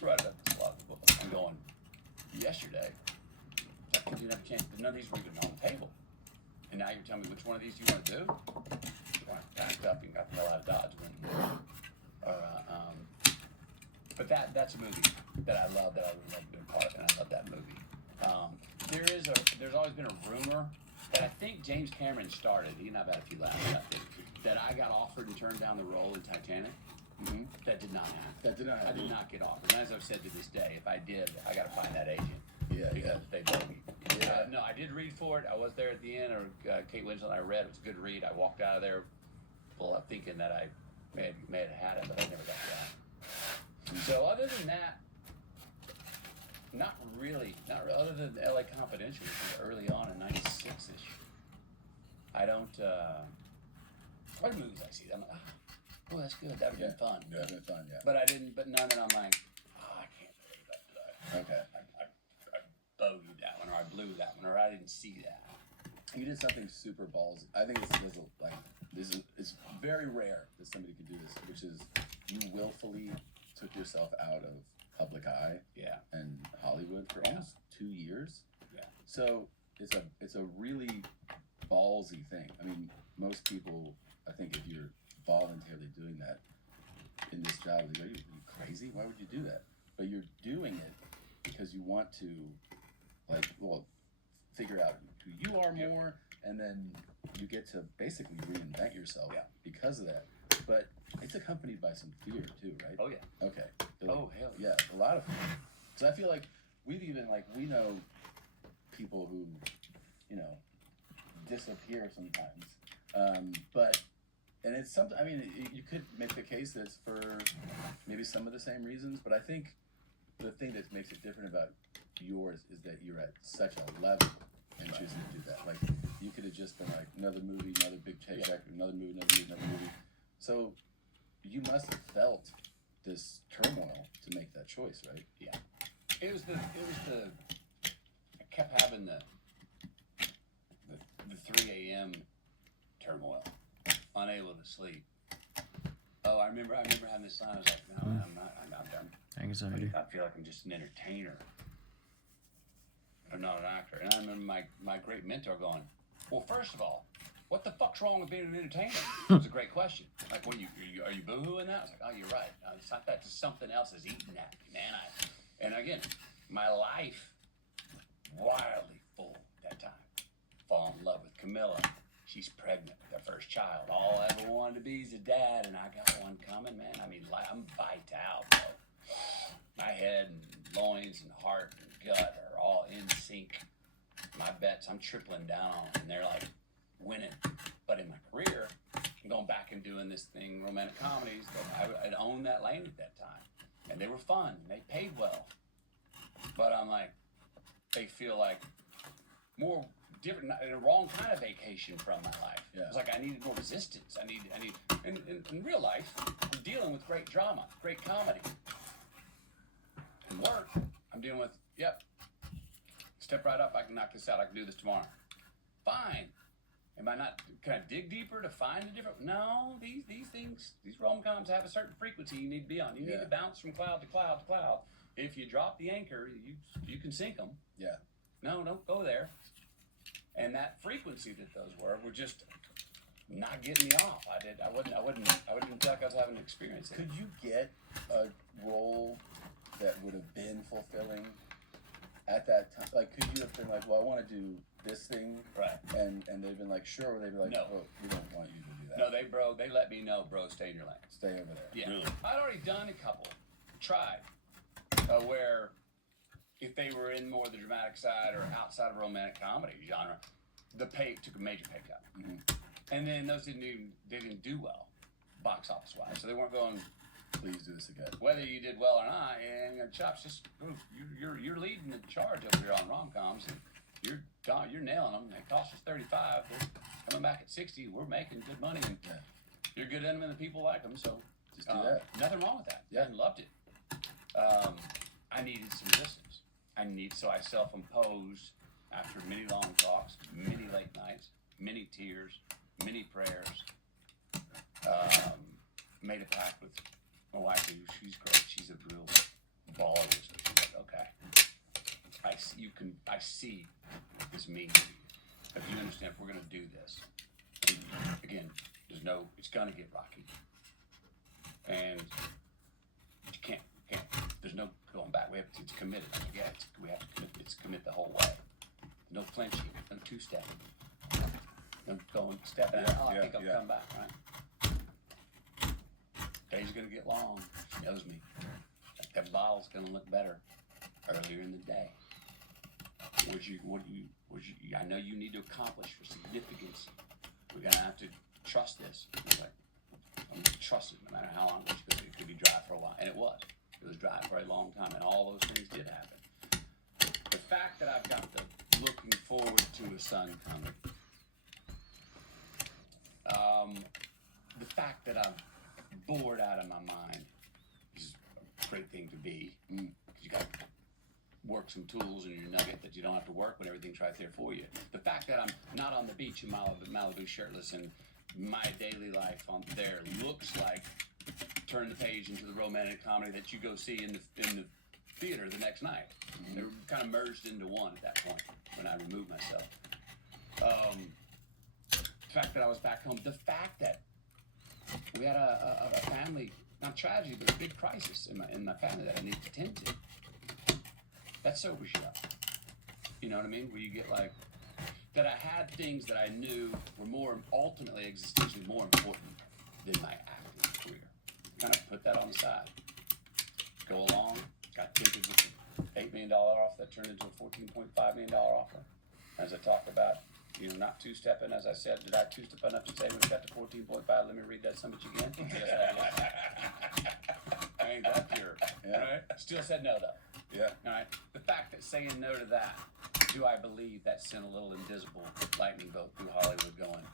right about this lot of the book. I'm going, yesterday, I didn't have a chance, none of these were even on the table. And now you're telling me which one of these you want to do? Well, I packed up and got the hell out of Dodge. But that's a movie that I love, that I would love to be a part of, and I love that movie. There's always been a rumor that I think James Cameron started. He and I've had a few laughs about it. That I got offered and turned down the role in Titanic. Mm-hmm. That did not happen. That did not I happen. did not get offered. And as I've said to this day, if I did, I got to find that agent. Yeah, Because they told me. Yeah. No, I did read for it. I was there at the end, or Kate Winslet and I read. It was a good read. I walked out of there, well, thinking that I may have had it, but I never got that. So other than that, not really. Other than L.A. Confidential, which was early on in '96ish. I don't. What movies I see, I'm like, oh, that's good. That would have been fun. Yeah, that'd been fun. Yeah. But I didn't. But none that I'm like, I can't believe that today. Okay. I bogeyed that one, or I blew that one, or I didn't see that. You did something super ballsy. I think it's very rare that somebody can do this, which is you willfully took yourself out of public eye Yeah. and Hollywood for almost 2 years. Yeah. So it's a really ballsy thing. I mean, most people, I think, if you're voluntarily doing that in this job, they go, "Are you crazy? Why would you do that?" But you're doing it because you want to, figure out who you are more, and then you get to basically reinvent yourself because of that. But it's accompanied by some fear too, right? Oh yeah. Okay. Oh hell Yeah, a lot of fear. So I feel like we know people who, disappear sometimes. And it's something, I mean, you could make the case that it's for maybe some of the same reasons, but I think the thing that makes it different about yours is that you're at such a level and choosing to do that. Like, you could have just been like, another movie, another big paycheck, another movie, another movie. So you must have felt this turmoil to make that choice, right? Yeah. It was the I kept having the 3 a.m. turmoil, unable to sleep. Oh, I remember having this sign. I was like, no, I'm not done. Anxiety. I feel like I'm just an entertainer. I'm not an actor. And I remember my great mentor going, well, first of all, what the fuck's wrong with being an entertainer? It was a great question. Like, when are you boohooing that? I was like, oh, you're right. No, it's not that, just something else is eating at me, man. And again, my life, wildly full that time. Fall in love with Camilla. She's pregnant with her first child. All I ever wanted to be is a dad, and I got one coming, man. I mean, I'm vital, bro. My head and loins and heart and gut are all in sync. My bets, I'm tripling down on them, and they're like winning. But in my career, I'm going back and doing this thing, romantic comedies, that I'd owned that lane at that time. And they were fun, and they paid well. But I'm like, they feel like more different, a wrong kind of vacation from my life. Yeah. It's like I needed more resistance. I need in real life, I'm dealing with great drama, great comedy. In work, I'm dealing with, step right up, I can knock this out, I can do this tomorrow. Fine. Am I not, can I dig deeper to find a different, no, these things, these rom-coms have a certain frequency you need to be on. You need to bounce from cloud to cloud to cloud. If you drop the anchor, you can sink them. Yeah. No, don't go there. And that frequency that those were just not getting me off. I wouldn't feel like I was having an experience. Could you get a role that would have been fulfilling at that time? Like, could you have been like, well, I want to do this thing, Right. And they've been like, sure, or they'd be like, No. well, we don't want you to do that. No, they let me know, bro, stay in your lane. Stay over there. Yeah. Really? I'd already done a couple, tried, where if they were in more the dramatic side or outside of romantic comedy genre, the pay took a major pay cut. Mm-hmm. And then those didn't do well, box office wise. So they weren't going, Please do this again. whether you did well or not, and Chops just, you're leading the charge over here on rom-coms, and you're nailing them. They cost us $35. They're coming back at $60. We're making good money, and you're good in them, and the people like them. So Just do that. nothing wrong with that. Yeah. I loved it. I needed some resistance. So I self-imposed after many long talks, many late nights, many tears, many prayers. Made a pact with my wife, who she's great. She's a real baller. So she's like, okay, I see this means to you. if you understand, if we're gonna do this, again, it's gonna get rocky, and you can't. There's no going back. It's committed. Yeah, we have to commit. It's commit the whole way. No flinching. No two-stepping. No going stepping out. Oh, I think I'll come back. Right. Day's gonna get long. She knows me. That bottle's gonna look better earlier in the day. I know you need to accomplish for significance. We're gonna have to trust this. He's like, I'm gonna trust it no matter how long it could be dry for a while. And it was. It was dry for a long time, and all those things did happen. The fact that I've got the looking forward to a son coming. The fact that I'm bored out of my mind is a great thing to be. Because you got to work some tools in your nugget that you don't have to work when everything's right there for you. The fact that I'm not on the beach in Malibu shirtless and my daily life on there looks like turn the page into the romantic comedy that you go see in the theater the next night. They're kind of merged into one at that point when I removed myself. The fact that I was back home, the fact that we had a family, not tragedy, but a big crisis in my family that I need to tend to. That sobers you up. You know what I mean? Where you get like, that I had things that I knew were more, ultimately, existentially more important than my acting career. Kind of put that on the side. Go along, got tempted with the $8 million offer that turned into a $14.5 million offer. As I talked about, not two-stepping, as I said, did I two-step enough to say when we got to 14.5, let me read that so much again? Yes, I did. I ain't that pure. Yeah. All right? Still said no, though. Yeah. All right? The fact that saying no to that, do I believe that sent a little invisible lightning bolt through Hollywood going,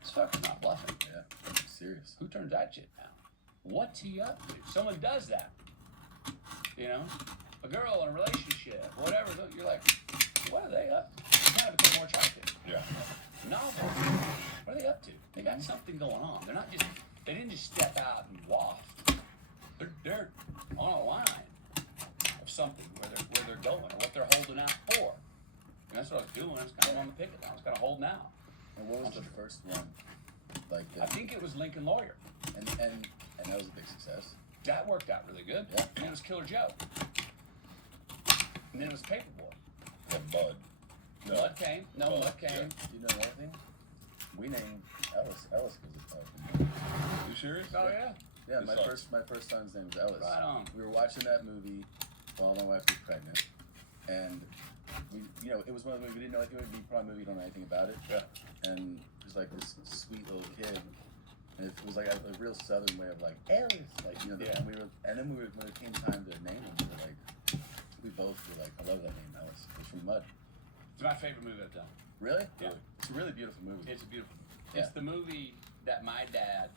this fucker's not bluffing. Yeah, I'm serious. Who turns that shit down? What's he up to? Someone does that. A girl in a relationship, whatever, you're like, what are they up to? They kind of become more attractive. Yeah. Novels, what are they up to? They got something going on. They didn't just step out and waft. They're on a line of something where they're going or what they're holding out for. And that's what I was doing. I was kind of on the picket line. I was kind of holding out. And what was the first one? Like I think it was Lincoln Lawyer. and that was a big success. That worked out really good. Yeah. And it was Killer Joe. And then it was Paperboy. The Bud. No. Mud came. No, Bud, Mud came. yeah. You know another thing? We named Ellis. Ellis was a You serious? Oh, yeah. Yeah, His my first son's name was Ellis. Right on. We were watching that movie while my wife was pregnant, and it was one of the movies we didn't know. It would be probably a movie you don't know anything about it. Yeah. And it was like this sweet little kid, and it was like a real Southern way of like Ellis, like Yeah. And then when it came time to name him, we both were like, I love that name, Ellis. It's from Mud. It's my favorite movie I've done. Really? Yeah. It's a really beautiful movie. It's a beautiful movie. Yeah. It's the movie that my dad,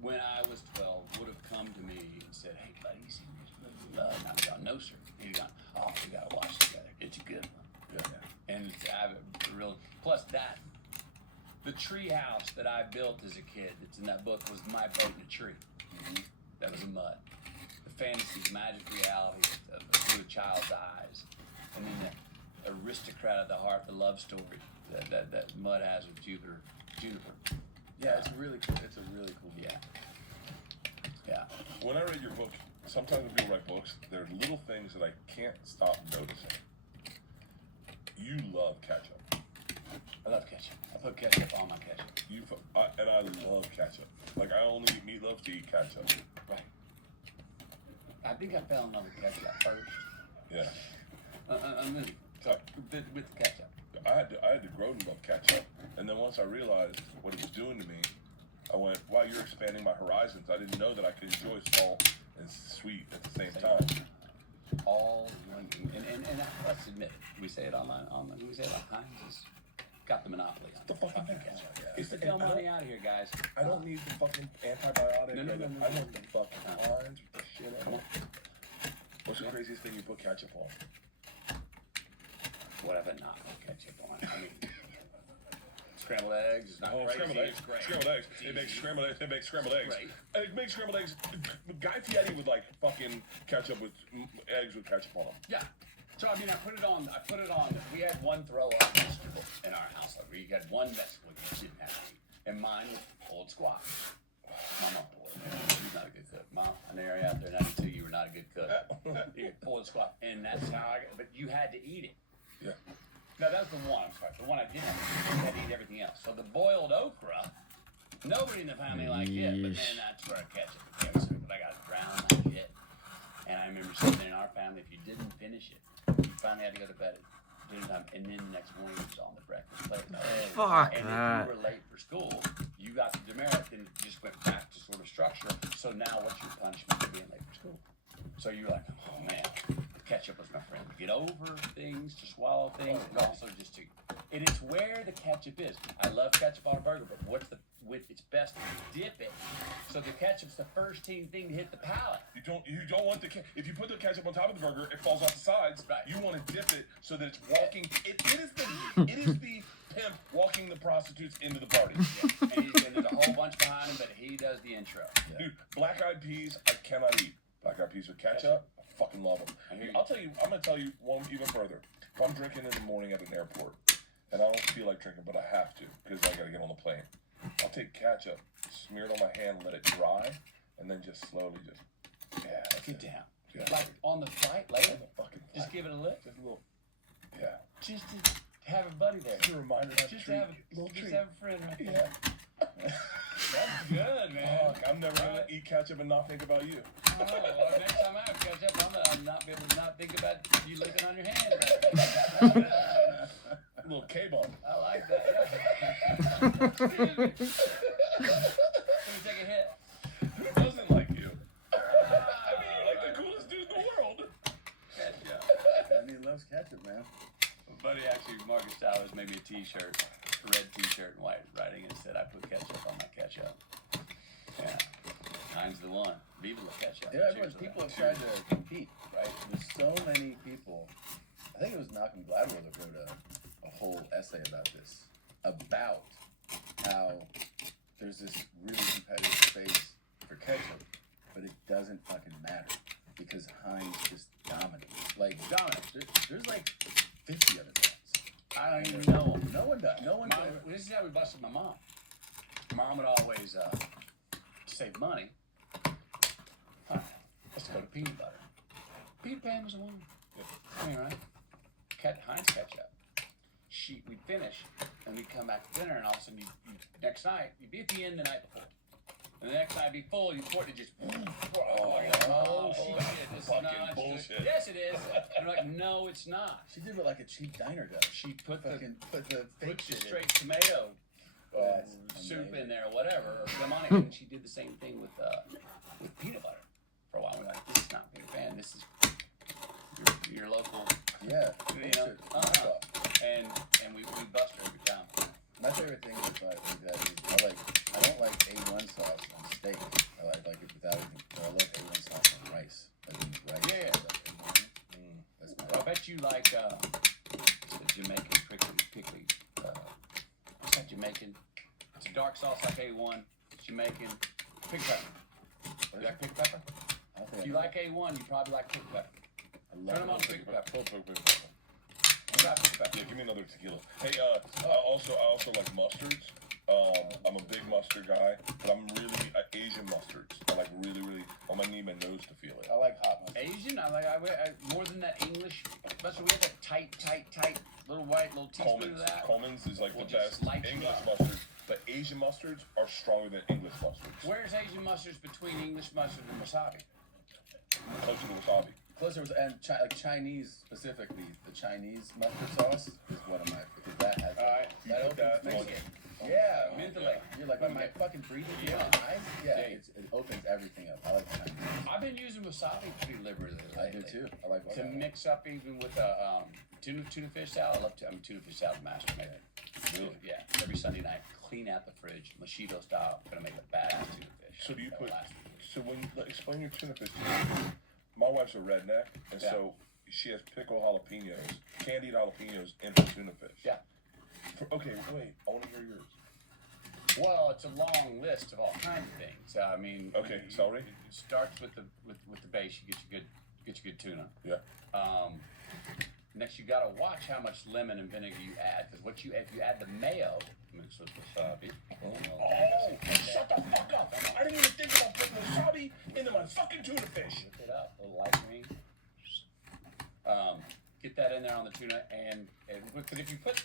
when I was 12, would have come to me and said, hey, buddy, you seen this movie? Love? And I'd gone, no, sir. And he'd gone, oh, we got to watch it together. It's a good one. Yeah. And I have a real, plus that, the tree house that I built as a kid that's in that book was my boat in a tree. Mm-hmm. That was a Mud. The fantasy, magic reality through a child's eyes. And then the aristocrat of the heart, the love story that Mud has with Juniper. Yeah, it's a really cool movie. Yeah. Yeah. When I read your book, sometimes when people write books, there are little things that I can't stop noticing. You love ketchup. I love ketchup. I put ketchup on my ketchup. And I love ketchup. Like, I only eat meatloaf to eat ketchup. Right. I think I fell in love with ketchup first. Yeah. I'm with the ketchup. I had to grow to love ketchup. And then once I realized what it was doing to me, I went, wow, you're expanding my horizons. I didn't know that I could enjoy salt and sweet at the same time. All one, and let's admit it. We say it online. We say it on Heinz has got the monopoly on The fucking ketchup. ketchup. Get the Del Monte out of here, guys. I don't need the fucking antibiotic. No. I want the fucking orange with the shit on Come on. it. What's the craziest thing you put ketchup on? What have I not put ketchup on? I mean, scrambled eggs is not Oh, crazy. scrambled eggs. It's great. Scrambled eggs. It's They make easy. scrambled eggs. They make scrambled eggs. Great. They make scrambled eggs. Guy Fieri would like fucking ketchup with eggs with ketchup on them. Yeah. So I mean, I put it on. We had one throw-up vegetable in our house. Like, you had one vegetable you didn't have to eat, and mine was pulled squash. My mom pulled it. She's not a good cook. Mom, I know you're out there 92. You were not a good cook. You pulled squash, and that's how I. But you had to eat it. Yeah. No, that was the one. I'm sorry. The one I didn't have to eat. I had to eat everything else. So the boiled okra. Nobody in the family liked it, but then that's where I catch it. But I got to drown that shit. And I remember sitting in our family, if you didn't finish it, you finally had to go to bed at dinner time, and then the next morning it was on the breakfast plate. Fuck And that. if you were late for school, you got the demerit, then it just went back to sort of structure. So now what's your punishment for being late for school? So you're like, oh man, ketchup was my friend. To get over things, to swallow things, but also just to. And it's where the ketchup is. I love ketchup on a burger, but it's best to dip it. So the ketchup's the first thing to hit the palate. You don't want if you put the ketchup on top of the burger, it falls off the sides. Right. You want to dip it so that it's walking. It is the pimp walking the prostitutes into the party. Yeah. And there's a whole bunch behind him, but he does the intro. Yeah. Dude, black-eyed peas, I cannot eat. Black-eyed peas with ketchup, I fucking love them. I hear you. I'm gonna tell you one even further. If I'm drinking in the morning at an airport, and I don't feel like drinking, but I have to, because I gotta get on the plane, I'll take ketchup, smear it on my hand, let it dry, and then just slowly Get it. down. Yeah. Like on the flight later, On the fucking just flight. give it a lick. Just a little, yeah. Just to have a buddy there. Just a reminder, that Just treat, to have little just treat. have a friend right there. Yeah. That's good, man. Fuck, I'm never gonna eat ketchup and not think about you. Oh, well, next time I have ketchup, I'm not be able to not think about you licking on your hand. Right? A little K-bomb. I like that. Yeah. Excuse me. Let me take a hit. Who doesn't like you? I mean, you're like the coolest dude in the world. Ketchup. Andy loves ketchup, man. My buddy actually, Marcus Towers, made me a T-shirt, a red T-shirt and white writing, and said, "I put ketchup on my ketchup." Yeah, Heinz the one. Viva la ketchup. You know, Cheers everyone, to people that. have tried to compete, right? There's so many people. I think it was Malcolm Gladwell that wrote a whole essay about this, about how there's this really competitive space for ketchup, but it doesn't fucking matter because Heinz just dominates. Like there's like 50 other brands. I don't even know them. No one does. No one does. This is how we busted my mom. Mom would always save money. Huh, let's go to peanut butter. Peanut Pan was the one. I mean, right? Heinz ketchup. We'd finish, and we'd come back to dinner, and all of a sudden, next night, you'd be at the end the night before. And the next night, it'd be full, you'd pour it, and just, shit, this is fucking not bullshit. Yes, it is. And we're like, no, it's not. She did what like a cheap diner does. She put the put the fake put the shit in. straight tomato That's soup amazing. in there or whatever, or come on in. And she did the same thing with peanut butter for a while. We're like, this is not Peanut Pan. This is your local, Yeah. you know. And we bust her every time. My favorite thing with that is I don't like A1 sauce on steak. I like it without anything. But I love A1 sauce on rice. Like when it's rice. Yeah. That's my. Well, I bet you like the Jamaican pickly. What's that Jamaican? It's a dark sauce like A1. It's Jamaican. Pig pepper. You like pig pepper? I don't think If you like A1, you probably like pig pepper. I Turn love them on it. pig pepper. Pull. What about pig pepper? Yeah, give me another tequila. Hey, I also like mustards. I'm a big mustard guy, but I'm really Asian mustards. I like really. I need my nose to feel it. I like hot mustard. Asian, I more than that English. Especially we have that tight little white little teaspoon of that. Coleman's is like We'll the just best light you English up. mustards, but Asian mustards are stronger than English mustards. Where's Asian mustards between English mustard and wasabi? Closer to wasabi. Closer was and like Chinese specifically, the Chinese mustard sauce is one of my because that has You that put that opens on- things. Yeah, Yeah, mentally. You're like, am I fucking breathing? Yeah. Yeah. It opens everything up. I like Chinese. I've been using wasabi pretty liberally I do lately. too. I like To wasabi. mix up even with a tuna fish salad. I'm a tuna fish salad master. Really? Yeah. Every Sunday night, clean out the fridge, mosquito style. Gonna make a badass tuna fish. So do you That'll put? last. So explain your tuna fish to me. My wife's a redneck, and Yeah. so she has pickled jalapenos, candied jalapenos in her tuna fish. Yeah. Okay, wait. I want to hear yours. Well, it's a long list of all kinds of things. I mean, Okay, celery? It starts with the base. You get your good tuna. Yeah. Next, you gotta watch how much lemon and vinegar you add, because if you add the mayo mixed with wasabi. Oh, shut the fuck up! I didn't even think about putting wasabi into my fucking tuna fish. Look it up, a little light green. Get that in there on the tuna, and because if you put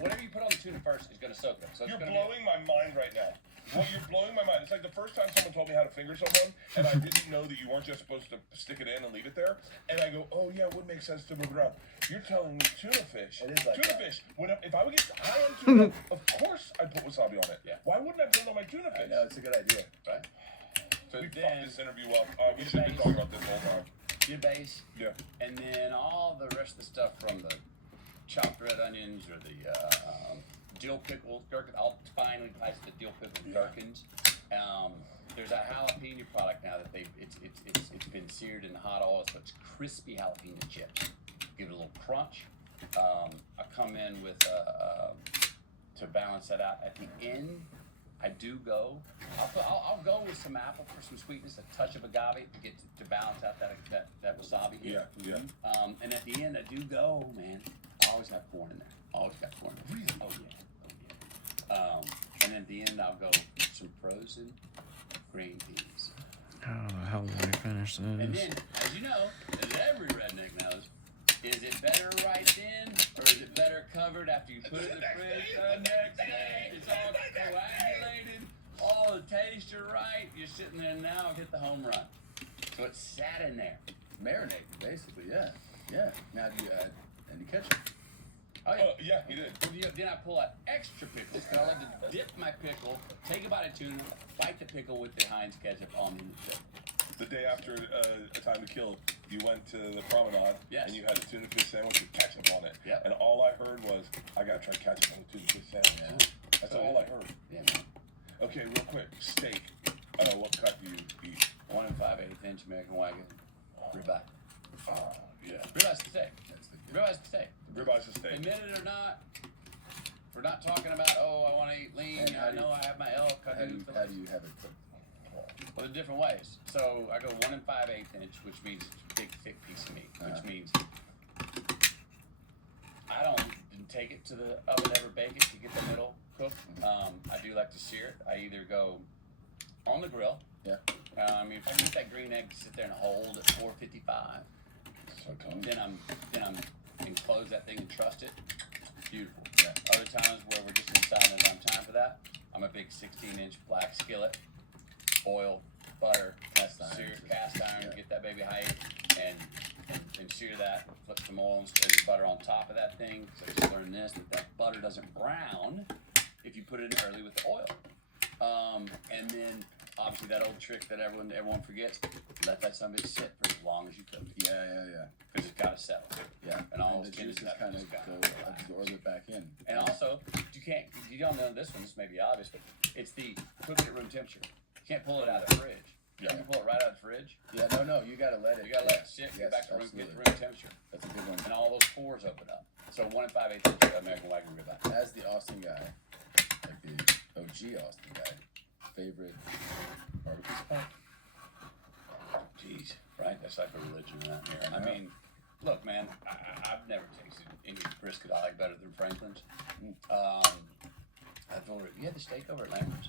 whatever you put on the tuna first is gonna soak it. So it's You're gonna blowing my mind right now. Well, you're blowing my mind. It's like the first time someone told me how to finger someone, and I didn't know that you weren't just supposed to stick it in and leave it there. And I go, oh yeah, it would make sense to move it around. You're telling me tuna fish. It is like tuna that. fish. If I would get high-end tuna, of course I'd put wasabi on it. Yeah. Why wouldn't I put it on my tuna I fish? know, it's a good idea. right. So We then fucked this interview up. We should have been talking about this the whole time. your base, Yeah. and then all the rest of the stuff from the chopped red onions or the dill pickles, gherkin. I'll finally dice the dill pickles and gherkins. There's a jalapeno product now that it's been seared in hot oil, so it's crispy jalapeno chips. Give it a little crunch. I come in with to balance that out at the end. I do go. I'll go with some apple for some sweetness, a touch of agave to balance out that wasabi. Yeah, yeah. And at the end, I do go, man. I always have corn in there. Always got corn in there. Really? Oh yeah. And at the end, I'll go some frozen green peas. How will we finish And this? then, as you know, as every redneck knows, is it better right then, or is it better covered after you put it in the fridge the next day? It's all coagulated, all the taste are right. You're sitting there now, hit the home run. So it sat in there. Marinated, basically, yeah. Yeah. Now do you add any ketchup? Oh yeah. Oh, yeah, he did. Then I pull out extra pickles, because I like to dip my pickle, take a bite of tuna, bite the pickle with the Heinz ketchup on the pickle. The day after A Time to Kill, you went to the promenade Yes. and you had a tuna fish sandwich with ketchup on it. Yep. And all I heard was, I gotta try ketchup on the tuna fish sandwich. Yeah. That's all I heard. Yeah, man. Okay, real quick, steak. What cut do you eat? 1 5/8 inch American Wagon ribeye. Yeah. Ribeye's the steak. That's the Ribeye's the steak. Ribeye's a steak. Admit it or not, we're not talking about, oh, I want to eat lean. And how I do know you- I have my elk. I How do do you have it cooked? Well, there's different ways. So I go 1 5/8 inch, which means big, thick piece of meat, which Uh-huh. means I don't take it to the oven, ever bake it to get the middle cooked. I do like to sear it. I either go on the grill. Yeah. I mean, if I get that green egg to sit there and hold at 455, So come. then I'm enclose that thing and trust it. Beautiful. Yeah. Other times where we're just deciding that I'm time for that, I'm a big 16-inch black skillet, oil, butter, Cast iron. sear, cast iron, Yeah. get that baby height, and sear that. Flip some oil and butter on top of that thing. So just learn this that butter doesn't brown if you put it in early with the oil. And then obviously that old trick that everyone forgets: let that son of a bitch sit for as long as you cook it, Yeah. because it's got to settle. Yeah. And all the those things juices have kind just of gotta go relax. absorb it back in. And also, you don't know this one, this may be obvious, but it's the cook it at room temperature. You can't pull it out of the fridge. Yeah. You can pull it right out of the fridge. Yeah, no, you gotta let it. You gotta let it sit, get Yes, back to room, get absolutely. room temperature. That's a good one. And all those pores open up. So 1 5/8 inch American Wagyu ribeye. As the Austin guy, like the OG Austin guy, favorite barbecue spot? Jeez, right? That's like a religion around here. I know. mean, look, man, I've never tasted any brisket I like better than Franklin's. I told her, you had the steak over at Lambert's?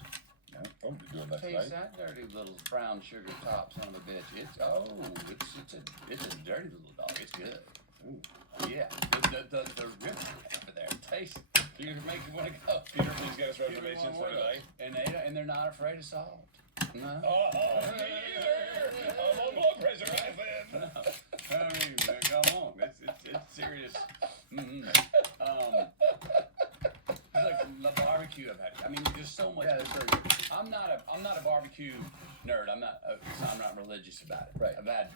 I'm gonna be doing that Taste tonight. that dirty little brown sugar top son of a bitch. It's a dirty little dog. It's good. Ooh. Yeah. The ribs over there. Taste. You make you want to go. Peter, please get us Peter reservations Van for Orlo. tonight. And they're not afraid of salt. No. I'm on blood pressure, Ivan. I mean, man, come on. It's serious. Like the barbecue I've had. I mean, there's so much. Yeah, that's very good. I'm not a barbecue nerd. I'm not religious about it. Right. I've had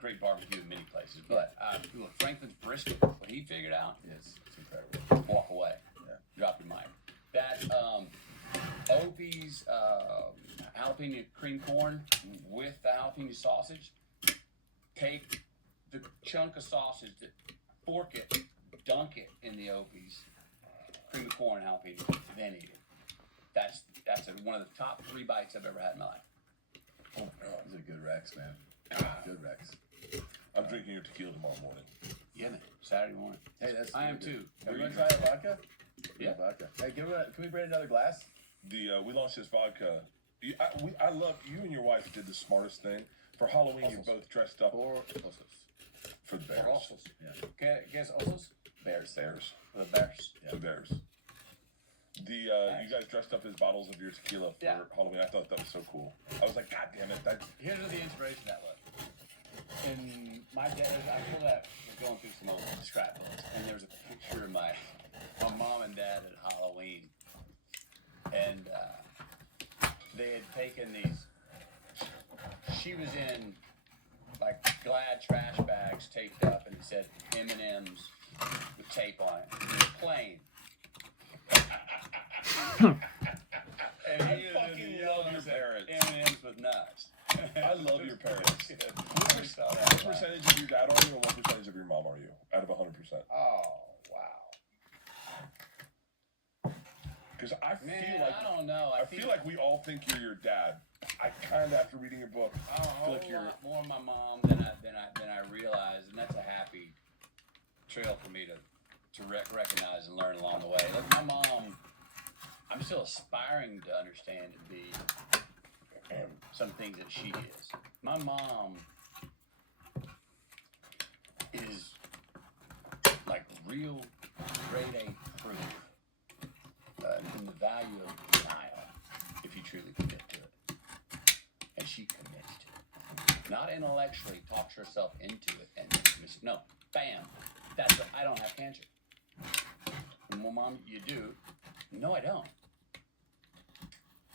great barbecue in many places, but look, Franklin's brisket, what he figured out, Yes, it's incredible. walk away. Yeah. Drop your mic. That Opie's jalapeno cream corn with the jalapeno sausage. Take the chunk of sausage, fork it, dunk it in the Opie's cream of corn jalapeno, then eat it. That's one of the top 3 bites I've ever had in my life. Oh, these are good Rex, man. Good Rex. I'm drinking your tequila tomorrow morning. Yeah, man. Saturday morning. Hey, that's. I am really too. good. Everyone try a vodka? Yeah. Vodka. Hey, can we bring another glass? We launched this vodka. I love you and your wife did the smartest thing. For Halloween, you both dressed up Or osos. for the bears. Or osos. Yeah. Guess osos? Bears. Bears. The bears. The bears. You guys dressed up as bottles of your tequila for Yeah. Halloween. I thought that was so cool. I was like, God damn it! Here's where the inspiration that was. In my day, I pulled out, was going through some old scrapbooks, and there was a picture of my mom and dad at Halloween. And they had taken these, she was in like Glad trash bags taped up, and it said M&M's with tape on it. It was plain. And I he was fucking in love yellow your said, parents. M&M's with nuts. I love your parents. I saw that. What percentage of your dad are you, and what percentage of your mom are you? Out of 100%. Oh, wow. Because I Man, feel like I don't know. I feel like we all think you're your dad. I kind of, after reading your book, I'm a feel whole like you're. lot more my mom than I realized, and that's a happy trail for me to recognize and learn along the way. Look, my mom, I'm still aspiring to understand and be some things that she is. My mom is like real grade A proof in the value of denial if you truly commit to it. And she commits to it. Not intellectually talks herself into it and commits. No, bam. That's what, I don't have cancer. Well, Mom, you do. No, I don't.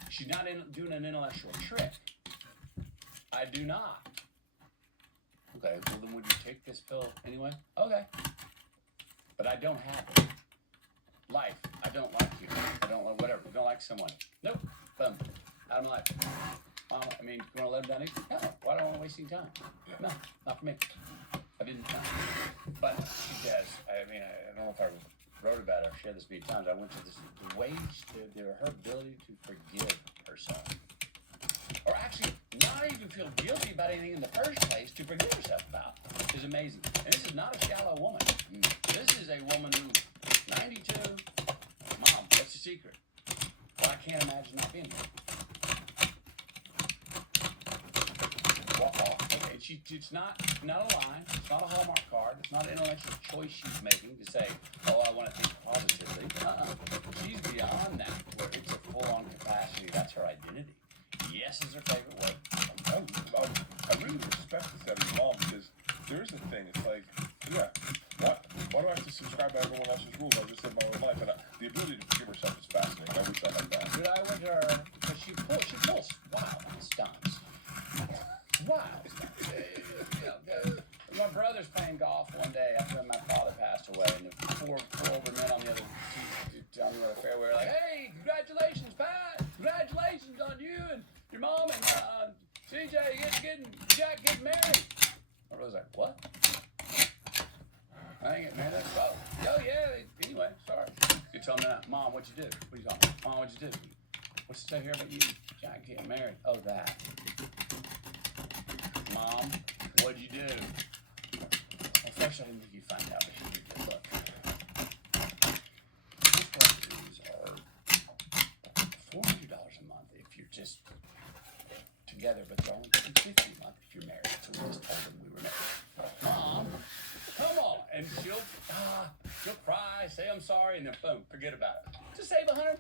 She's not doing an intellectual trick. I do not. Okay, well then would you take this pill anyway? Okay. But I don't have it. Life, I don't like you. I don't like whatever. I don't like someone. Nope. Boom. Out of my life. I mean, you want to let him down easy? No. Why do I want to waste any time? No, not for me. I didn't know. But she does. I mean, I don't know if I wrote about it or shared this many times. I went to this, the ways her ability to forgive herself. Or actually, not even feel guilty about anything in the first place to forgive herself about is amazing. And this is not a shallow woman. This is a woman who, 92, Mom, what's the secret? Well, I can't imagine not being here. Well, okay, it's not a line, it's not a Hallmark card, it's not an intellectual choice she's making to say, oh, I want to think positively. She's beyond that, where it's a full-on capacity, that's her identity. Yes is her favorite word. I really respect this out of your mom because there is a thing. It's like, yeah, why do I have to subscribe to everyone else's rules? I just live my own life. And the ability to forgive herself is fascinating. I wish I had that. Dude, I went to her because she pulls wild stunts. Wild stunts. My brother's playing golf one day after my father passed away, and the four older men on the other fairway were like, "Hey, congratulations, Pat! Congratulations on you and your mom and CJ Jack getting married." My brother's like, "What? I ain't getting married." Oh yeah. Anyway, sorry. You tell me that, Mom. What'd you do? What are you talking about? Mom, what'd you do? What's it say here about you, Jack, getting married? Oh, that. Mom, what'd you do? Well, first I didn't think you'd find out, but you did. Look, most dues are $400 a month if you're just together, but they're only $250 a month if you're married. So we just told them we were married. Mom, come on, and she'll cry, say I'm sorry, and then boom, forget about it. To save $150.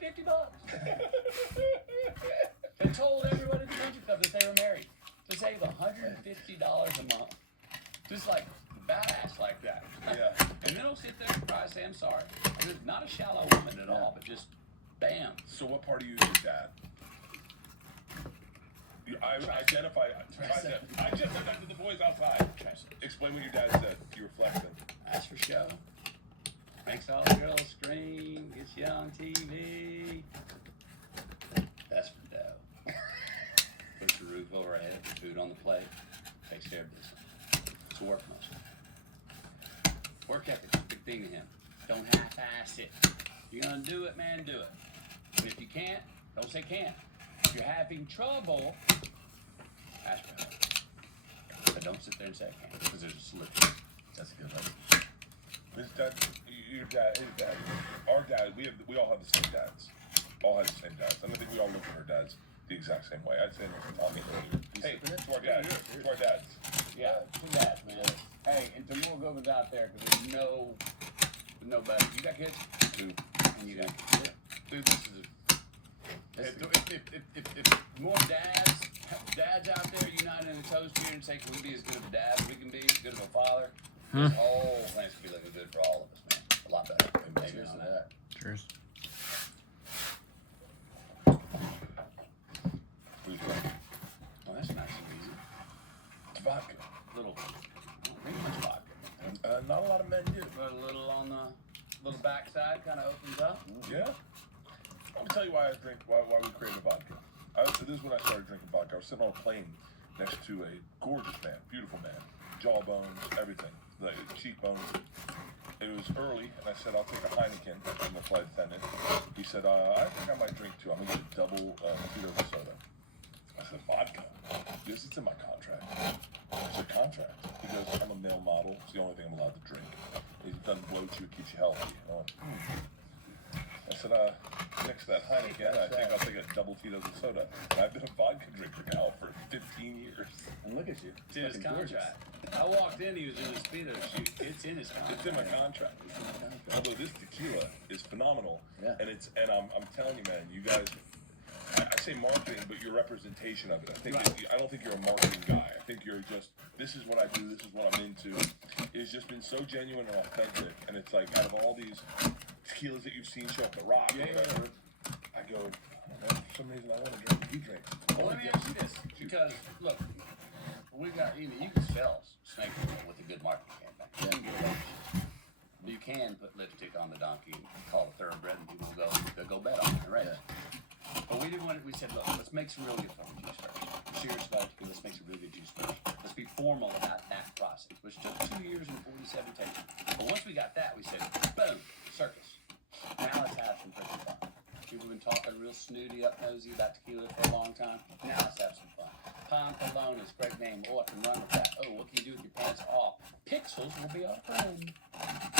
They told everyone in the country club that they were married. To save $150 a month. Just like badass like that. Yeah. And then I'll sit there and cry, say I'm sorry. I'm not a shallow woman at all, but just bam. So what part of you is your dad? I identify. I just said that to the boys outside. Explain what your dad said. You were flexing. That's for show. Makes all the girls scream, gets you on TV. That's for dough. Puts the roof over our head, the food on the plate, takes care of this. It's work mostly. Work ethic, big thing to him. Don't half-ass it. If you're gonna do it, man, do it. And if you can't, don't say can't. If you're having trouble, ask for help. But don't sit there and say I can't, because there's a solution. That's a good one. His dad, your dad, his dad, our dad. We all have the same dads. All have the same dads. I don't think we all look at our dads the exact same way. I'd say that's Tommy earlier. Hey, to our dads. To our dads. Yeah, two dads, man. Hey, and to more Govins out there, because there's no better. You got kids? 2. And you got kids? Dude, this is if more dads out there united in a toast here and say, can we be as good of a dad as we can be, as good of a father? This whole thing's gonna be looking good for all of us, man. A lot better. Cheers to that. Cheers. Who's right? Oh, that's nice and easy. It's vodka. Little, I don't drink much vodka. Not a lot of men do. But a little on the little backside kind of opens up. Yeah. Let me tell you why we created vodka. This is when I started drinking vodka. I was sitting on a plane next to a gorgeous man, beautiful man, jawbones, everything, the cheekbones. It was early, and I said, I'll take a Heineken. I'm the flight attendant. He said, I think I might drink 2. I'm going to get a double Tito's soda. I said, vodka? Yes, it's in my contract. I said, contract? He goes, I'm a male model. It's the only thing I'm allowed to drink. It doesn't bloat you, it keeps you healthy. I said, next to that Heineken, I think I'll take a double Tito's and soda. And I've been a vodka drinker now for 15 years. And look at you. It's in his contract. I walked in, he was in his Speedo shoot. It's in his contract. It's in my contract. Although this tequila is phenomenal, Yeah. and I'm telling you, man, you guys, I say marketing, but your representation of it. I don't think you're a marketing guy. I think you're just, this is what I do, this is what I'm into. It's just been so genuine and authentic, and it's like out of all these tequilas that you've seen show up the rock or whatever, I go, I don't know, for some reason I want to drink what you drink. Well, let me ask you this, because look, we got you can sell snake oil with a good marketing campaign. You can get away with it. You can put lipstick on the donkey and call it thoroughbred, and people will go bet on it, right? But we didn't want it. We said, look, let's make some really good fucking juice first. We're serious about it. Let's make some really good juice first. Let's be formal about that process, which took 2 years and 47 takes. But once we got that, we said, boom, circus. Now let's have some freaking fun. People have been talking real snooty, up nosy about tequila for a long time. Now let's have some fun. Pampalonas, great name. Oh, I can run with that. Oh, what can you do with your pants off? Pixels will be our friend.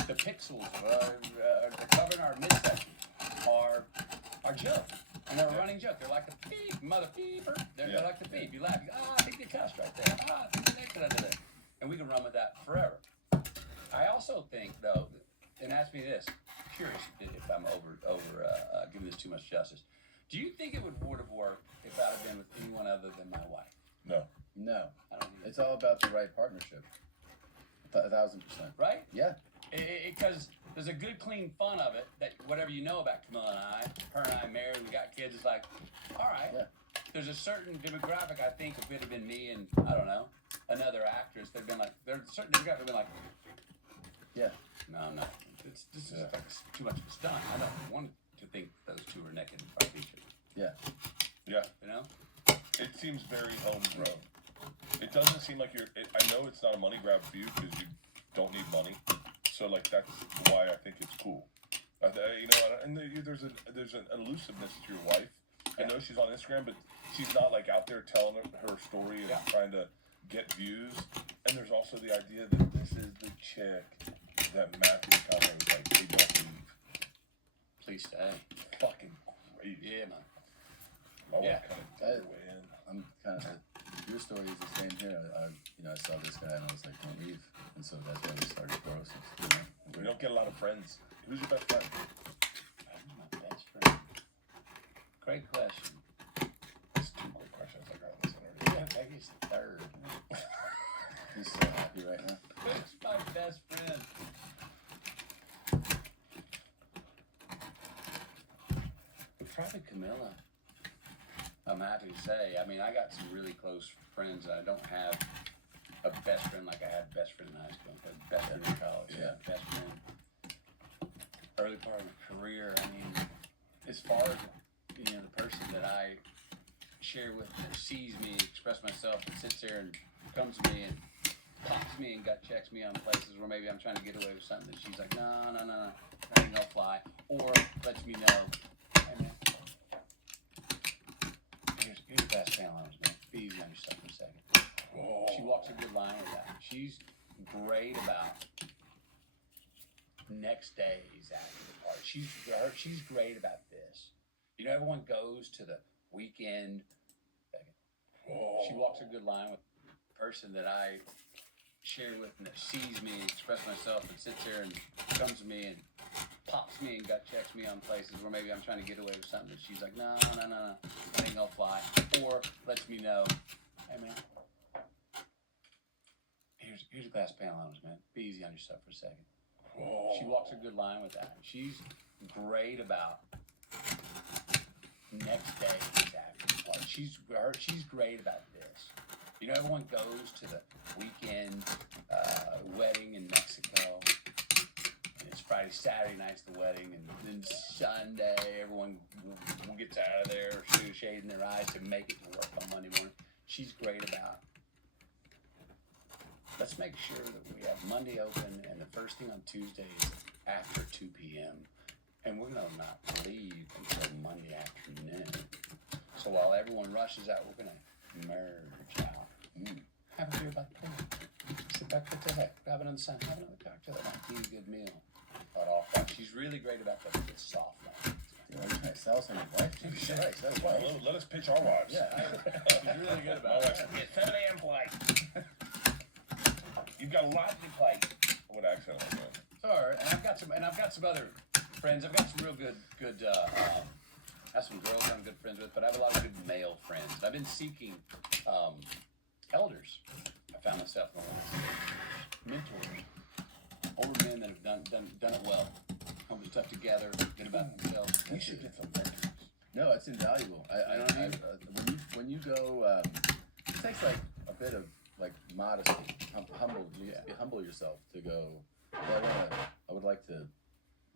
The pixels are covering our midsection are joke. And they're a running joke. They're like the beep, mother beeper. They're like the beep. You laugh. You go, I think they cussed right there. I think they could have done it. And we can run with that forever. I also think, though, and ask me this, curious if I'm giving this too much justice. Do you think it would have worked if I'd have been with anyone other than my wife? No. No. I don't think It's all about the right partnership. 1,000%. right? Yeah. Because there's a good, clean fun of it that whatever you know about Camilla and I, her and I married, we got kids, it's like, all right. Yeah. There's a certain demographic, I think, if it had been me and, I don't know, another actress, they'd been like, there's a certain demographic that'd been like, Yeah. no. This is like too much of a stunt. I don't want to think those two are naked in front of each other. Yeah. Yeah. You know? It seems very homegrown. It doesn't seem like I know it's not a money grab for you because you don't need money. So like that's why I think it's cool. And there's an elusiveness to your wife. I know she's on Instagram, but she's not like out there telling her story and trying to get views. And there's also the idea that this is the chick that Matthew McConaughey was like, hey, don't leave. Please stay. Fucking crazy. Yeah, man. My Yeah. wife kind of got her way in. I'm kind of. Your story is the same here. I saw this guy and I was like, don't leave. And so that's why we started Grosis. We don't get a lot of friends. Who's your best friend? Who's my best friend? Great question. It's 2 great questions I got on this interview. Yeah, maybe it's the third. He's so happy right now. Who's my best friend? Probably Camilla. I'm happy to say. I mean, I got some really close friends. I don't have a best friend like I had best friend in high school, but best friend in college. Yeah, best friend. Early part of my career. I mean, as far as the person that I share with, that sees me, express myself, and sits there and comes to me and pops me and gut checks me on places where maybe I'm trying to get away with something that she's like, no, that ain't gonna fly, or lets me know, hey man, here's the best challenge, man. Be easy on yourself for a second. Whoa. She walks a good line with that. She's great about next day's after the party. She's great about this. You know, everyone goes to the weekend. She walks a good line with the person that I share with and that sees me express myself and sits there and comes to me and pops me and gut checks me on places where maybe I'm trying to get away with something that she's like, no, that ain't gonna fly. Or lets me know, hey man, here's a glass of Panalunas, man. Be easy on yourself for a second. Whoa. She walks a good line with that. She's great about next day after the party. She's great about this. You know, everyone goes to the weekend wedding in Mexico. And it's Friday, Saturday night's the wedding, and then Sunday everyone gets out of there, shading their eyes to make it to work on Monday morning. She's great about. Let's make sure that we have Monday open, and the first thing on Tuesday is after 2 p.m. And we're gonna not leave until Monday afternoon. So while everyone rushes out, we're gonna merge out. Have a beer by the pool. Sit back with the heck, grab another sun, have another cocktail, eat a good meal. But off that. She's really great about the soft life. You know, you're trying to sell somebody's wife. She's Right, right. sell his wife. Let us pitch our wives. Yeah, She's really good My about wife's it. like, 7 a.m. flight. You've got a lot to play. What accent was that? Or, and I've got some other friends. I've got some real good I have some girls I'm good friends with, but I have a lot of good male friends. I've been seeking elders. I found myself mentors, older men that have done it well, come to stuff together, get about themselves. You should get some mentors. no, it's invaluable. You know what I mean? When you go, it takes like a bit of like modesty, humble yourself to go. Yeah, I would like to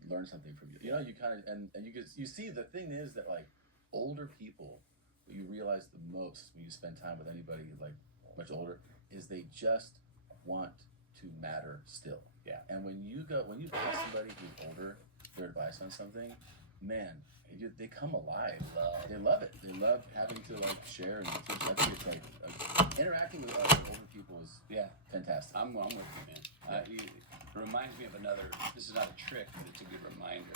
learn something from you. You know, you kind of and you see the thing is that like older people, what you realize the most when you spend time with anybody like much older is they just want to matter still. Yeah. And when you ask somebody who's older their advice on something, man, they come alive. They love it. They love having to like share and teach. I think it's like interacting with older people is fantastic. I'm with you, man. It reminds me of another. This is not a trick, but it's a good reminder,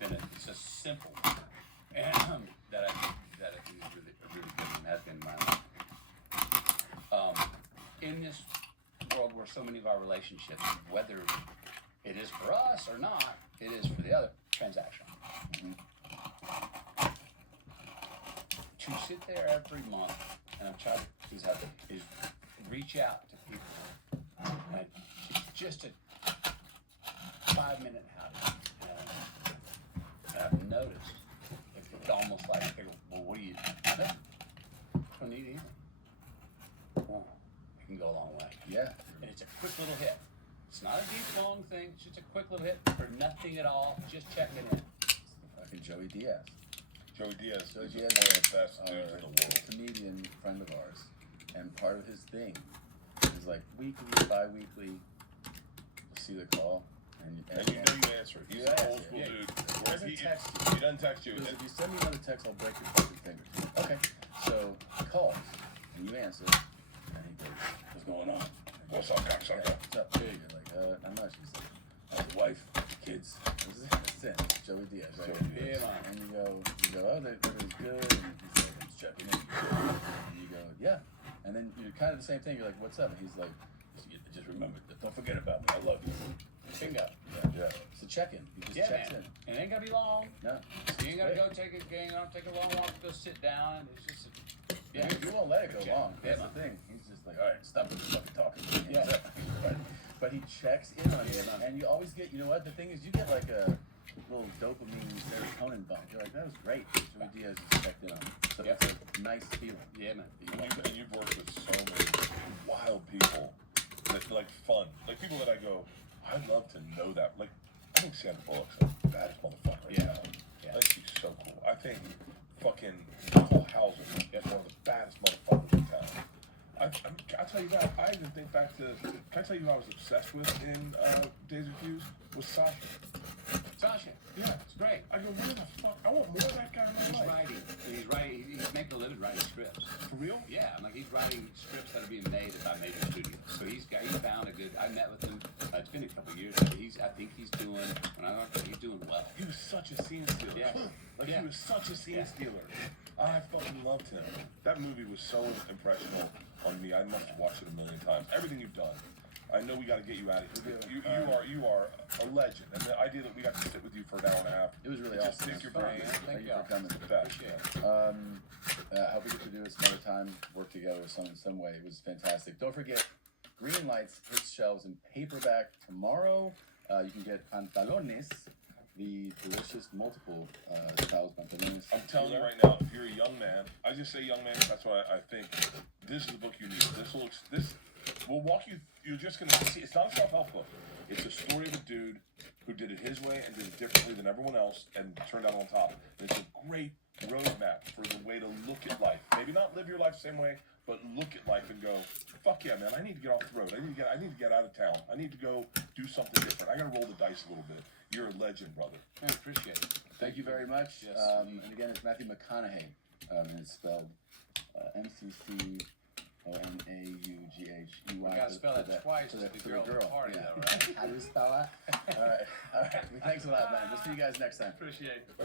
and it's a simple one, and that I think is really good and has been in my life. In this world where so many of our relationships, whether it is for us or not, it is for the other, transactional. To sit there every month, and I'm trying to is reach out to people, and just a 5-minute howdy. And I've noticed it's almost like, well, what do you? I don't need anything. Well, it can go a long way. Yeah. And it's a quick little hit. It's not a deep, long thing. It's just a quick little hit for nothing at all. Just checking in. Fucking Joey Diaz. Joey Diaz is one of Diaz the best dudes in the world. Comedian friend of ours, and part of his thing is like weekly, bi-weekly. You'll see the call, And you know you answer it. He's an old school dude. He doesn't text you. He doesn't text you. Because if you send me another text, I'll break your fucking fingers. Okay, so he calls, and you answer, and he goes, "What's going on? What's up, cocksucker? What's up, big?" You're like, "Not much." He's like, "I have a wife, kids." That's it. Joey Diaz, right? Joey Diaz. Yeah, and you go, "Oh, everything's good." And he's like, "I'm just checking in." And you go, "Yeah." And then you're kind of the same thing. You're like, "What's up?" And he's like, "Just remember, don't forget about me. I love you." Bingo. Yeah. It's a check-in. He just Yeah, checks man. in. It ain't gonna be long. No. You ain't gotta go take a long walk, go sit down. It's just, You won't let it go Yeah. long. That's Yeah. the thing. He's just like, all right, stop with the fucking talking. Yeah. But he checks in on you, and you always get, you know what? The thing is, you get like a little dopamine serotonin bump. You're like, that was great. Joey Diaz just checked in on me. So Yeah. it's a nice feeling. yeah, man. And you've worked with so many wild people that like fun. Like people that I go, I'd love to know that. Like, I think Sandra Bullock's the baddest motherfucker in town. Yeah. I think she's so cool. I think fucking Nicole Hauser is one of the baddest motherfuckers in town. I'll tell you that. I even think back to, can I tell you who I was obsessed with in Days of Fuse? Was Sasha. Sasha. Yeah. great. I go, where the fuck? I want more of that guy in He's my life. writing. He's writing. He's making a living writing scripts. For real? Yeah, I'm like he's writing scripts that are being made by major studios. So he found a good. I met with him. It's been a couple of years, but I think he's doing. When I looked, he's doing well. He was such a scene stealer. Yeah. Like Yeah. he was such a scene Yeah. stealer. I fucking loved him. That movie was so impressional on me. I must have watched it a million times. Everything you've done. I know we got to get you out of here. You are a legend, and the idea that we got to sit with you for an hour and a half. It was really just awesome. pick your It was fun, brain. man. Thank you for coming. Appreciate it. I hope we get to do it some other time, work together some way. It was fantastic. Don't forget, Green Lights hits shelves in paperback tomorrow. You can get Pantalones, the delicious multiple styles pantalones. I'm telling you right now, if you're a young man, I just say young man. That's why I think this is the book you need. This will walk you. You're just gonna see. It's not a self-help book. It's a story of a dude who did it his way and did it differently than everyone else and turned out on top. And it's a great roadmap for the way to look at life. Maybe not live your life the same way, but look at life and go, fuck yeah, man, I need to get off the road. I need to get out of town. I need to go do something different. I gotta roll the dice a little bit. You're a legend, brother. I appreciate it. Thank you very much. Yes. And again, it's Matthew McConaughey, and it's spelled MCCONAUGHEY. You gotta spell it twice for to the the girl. girl. Party Yeah. though, right? How do you spell that? All right. Well, thanks a lot, man. We'll see you guys next time. Appreciate it.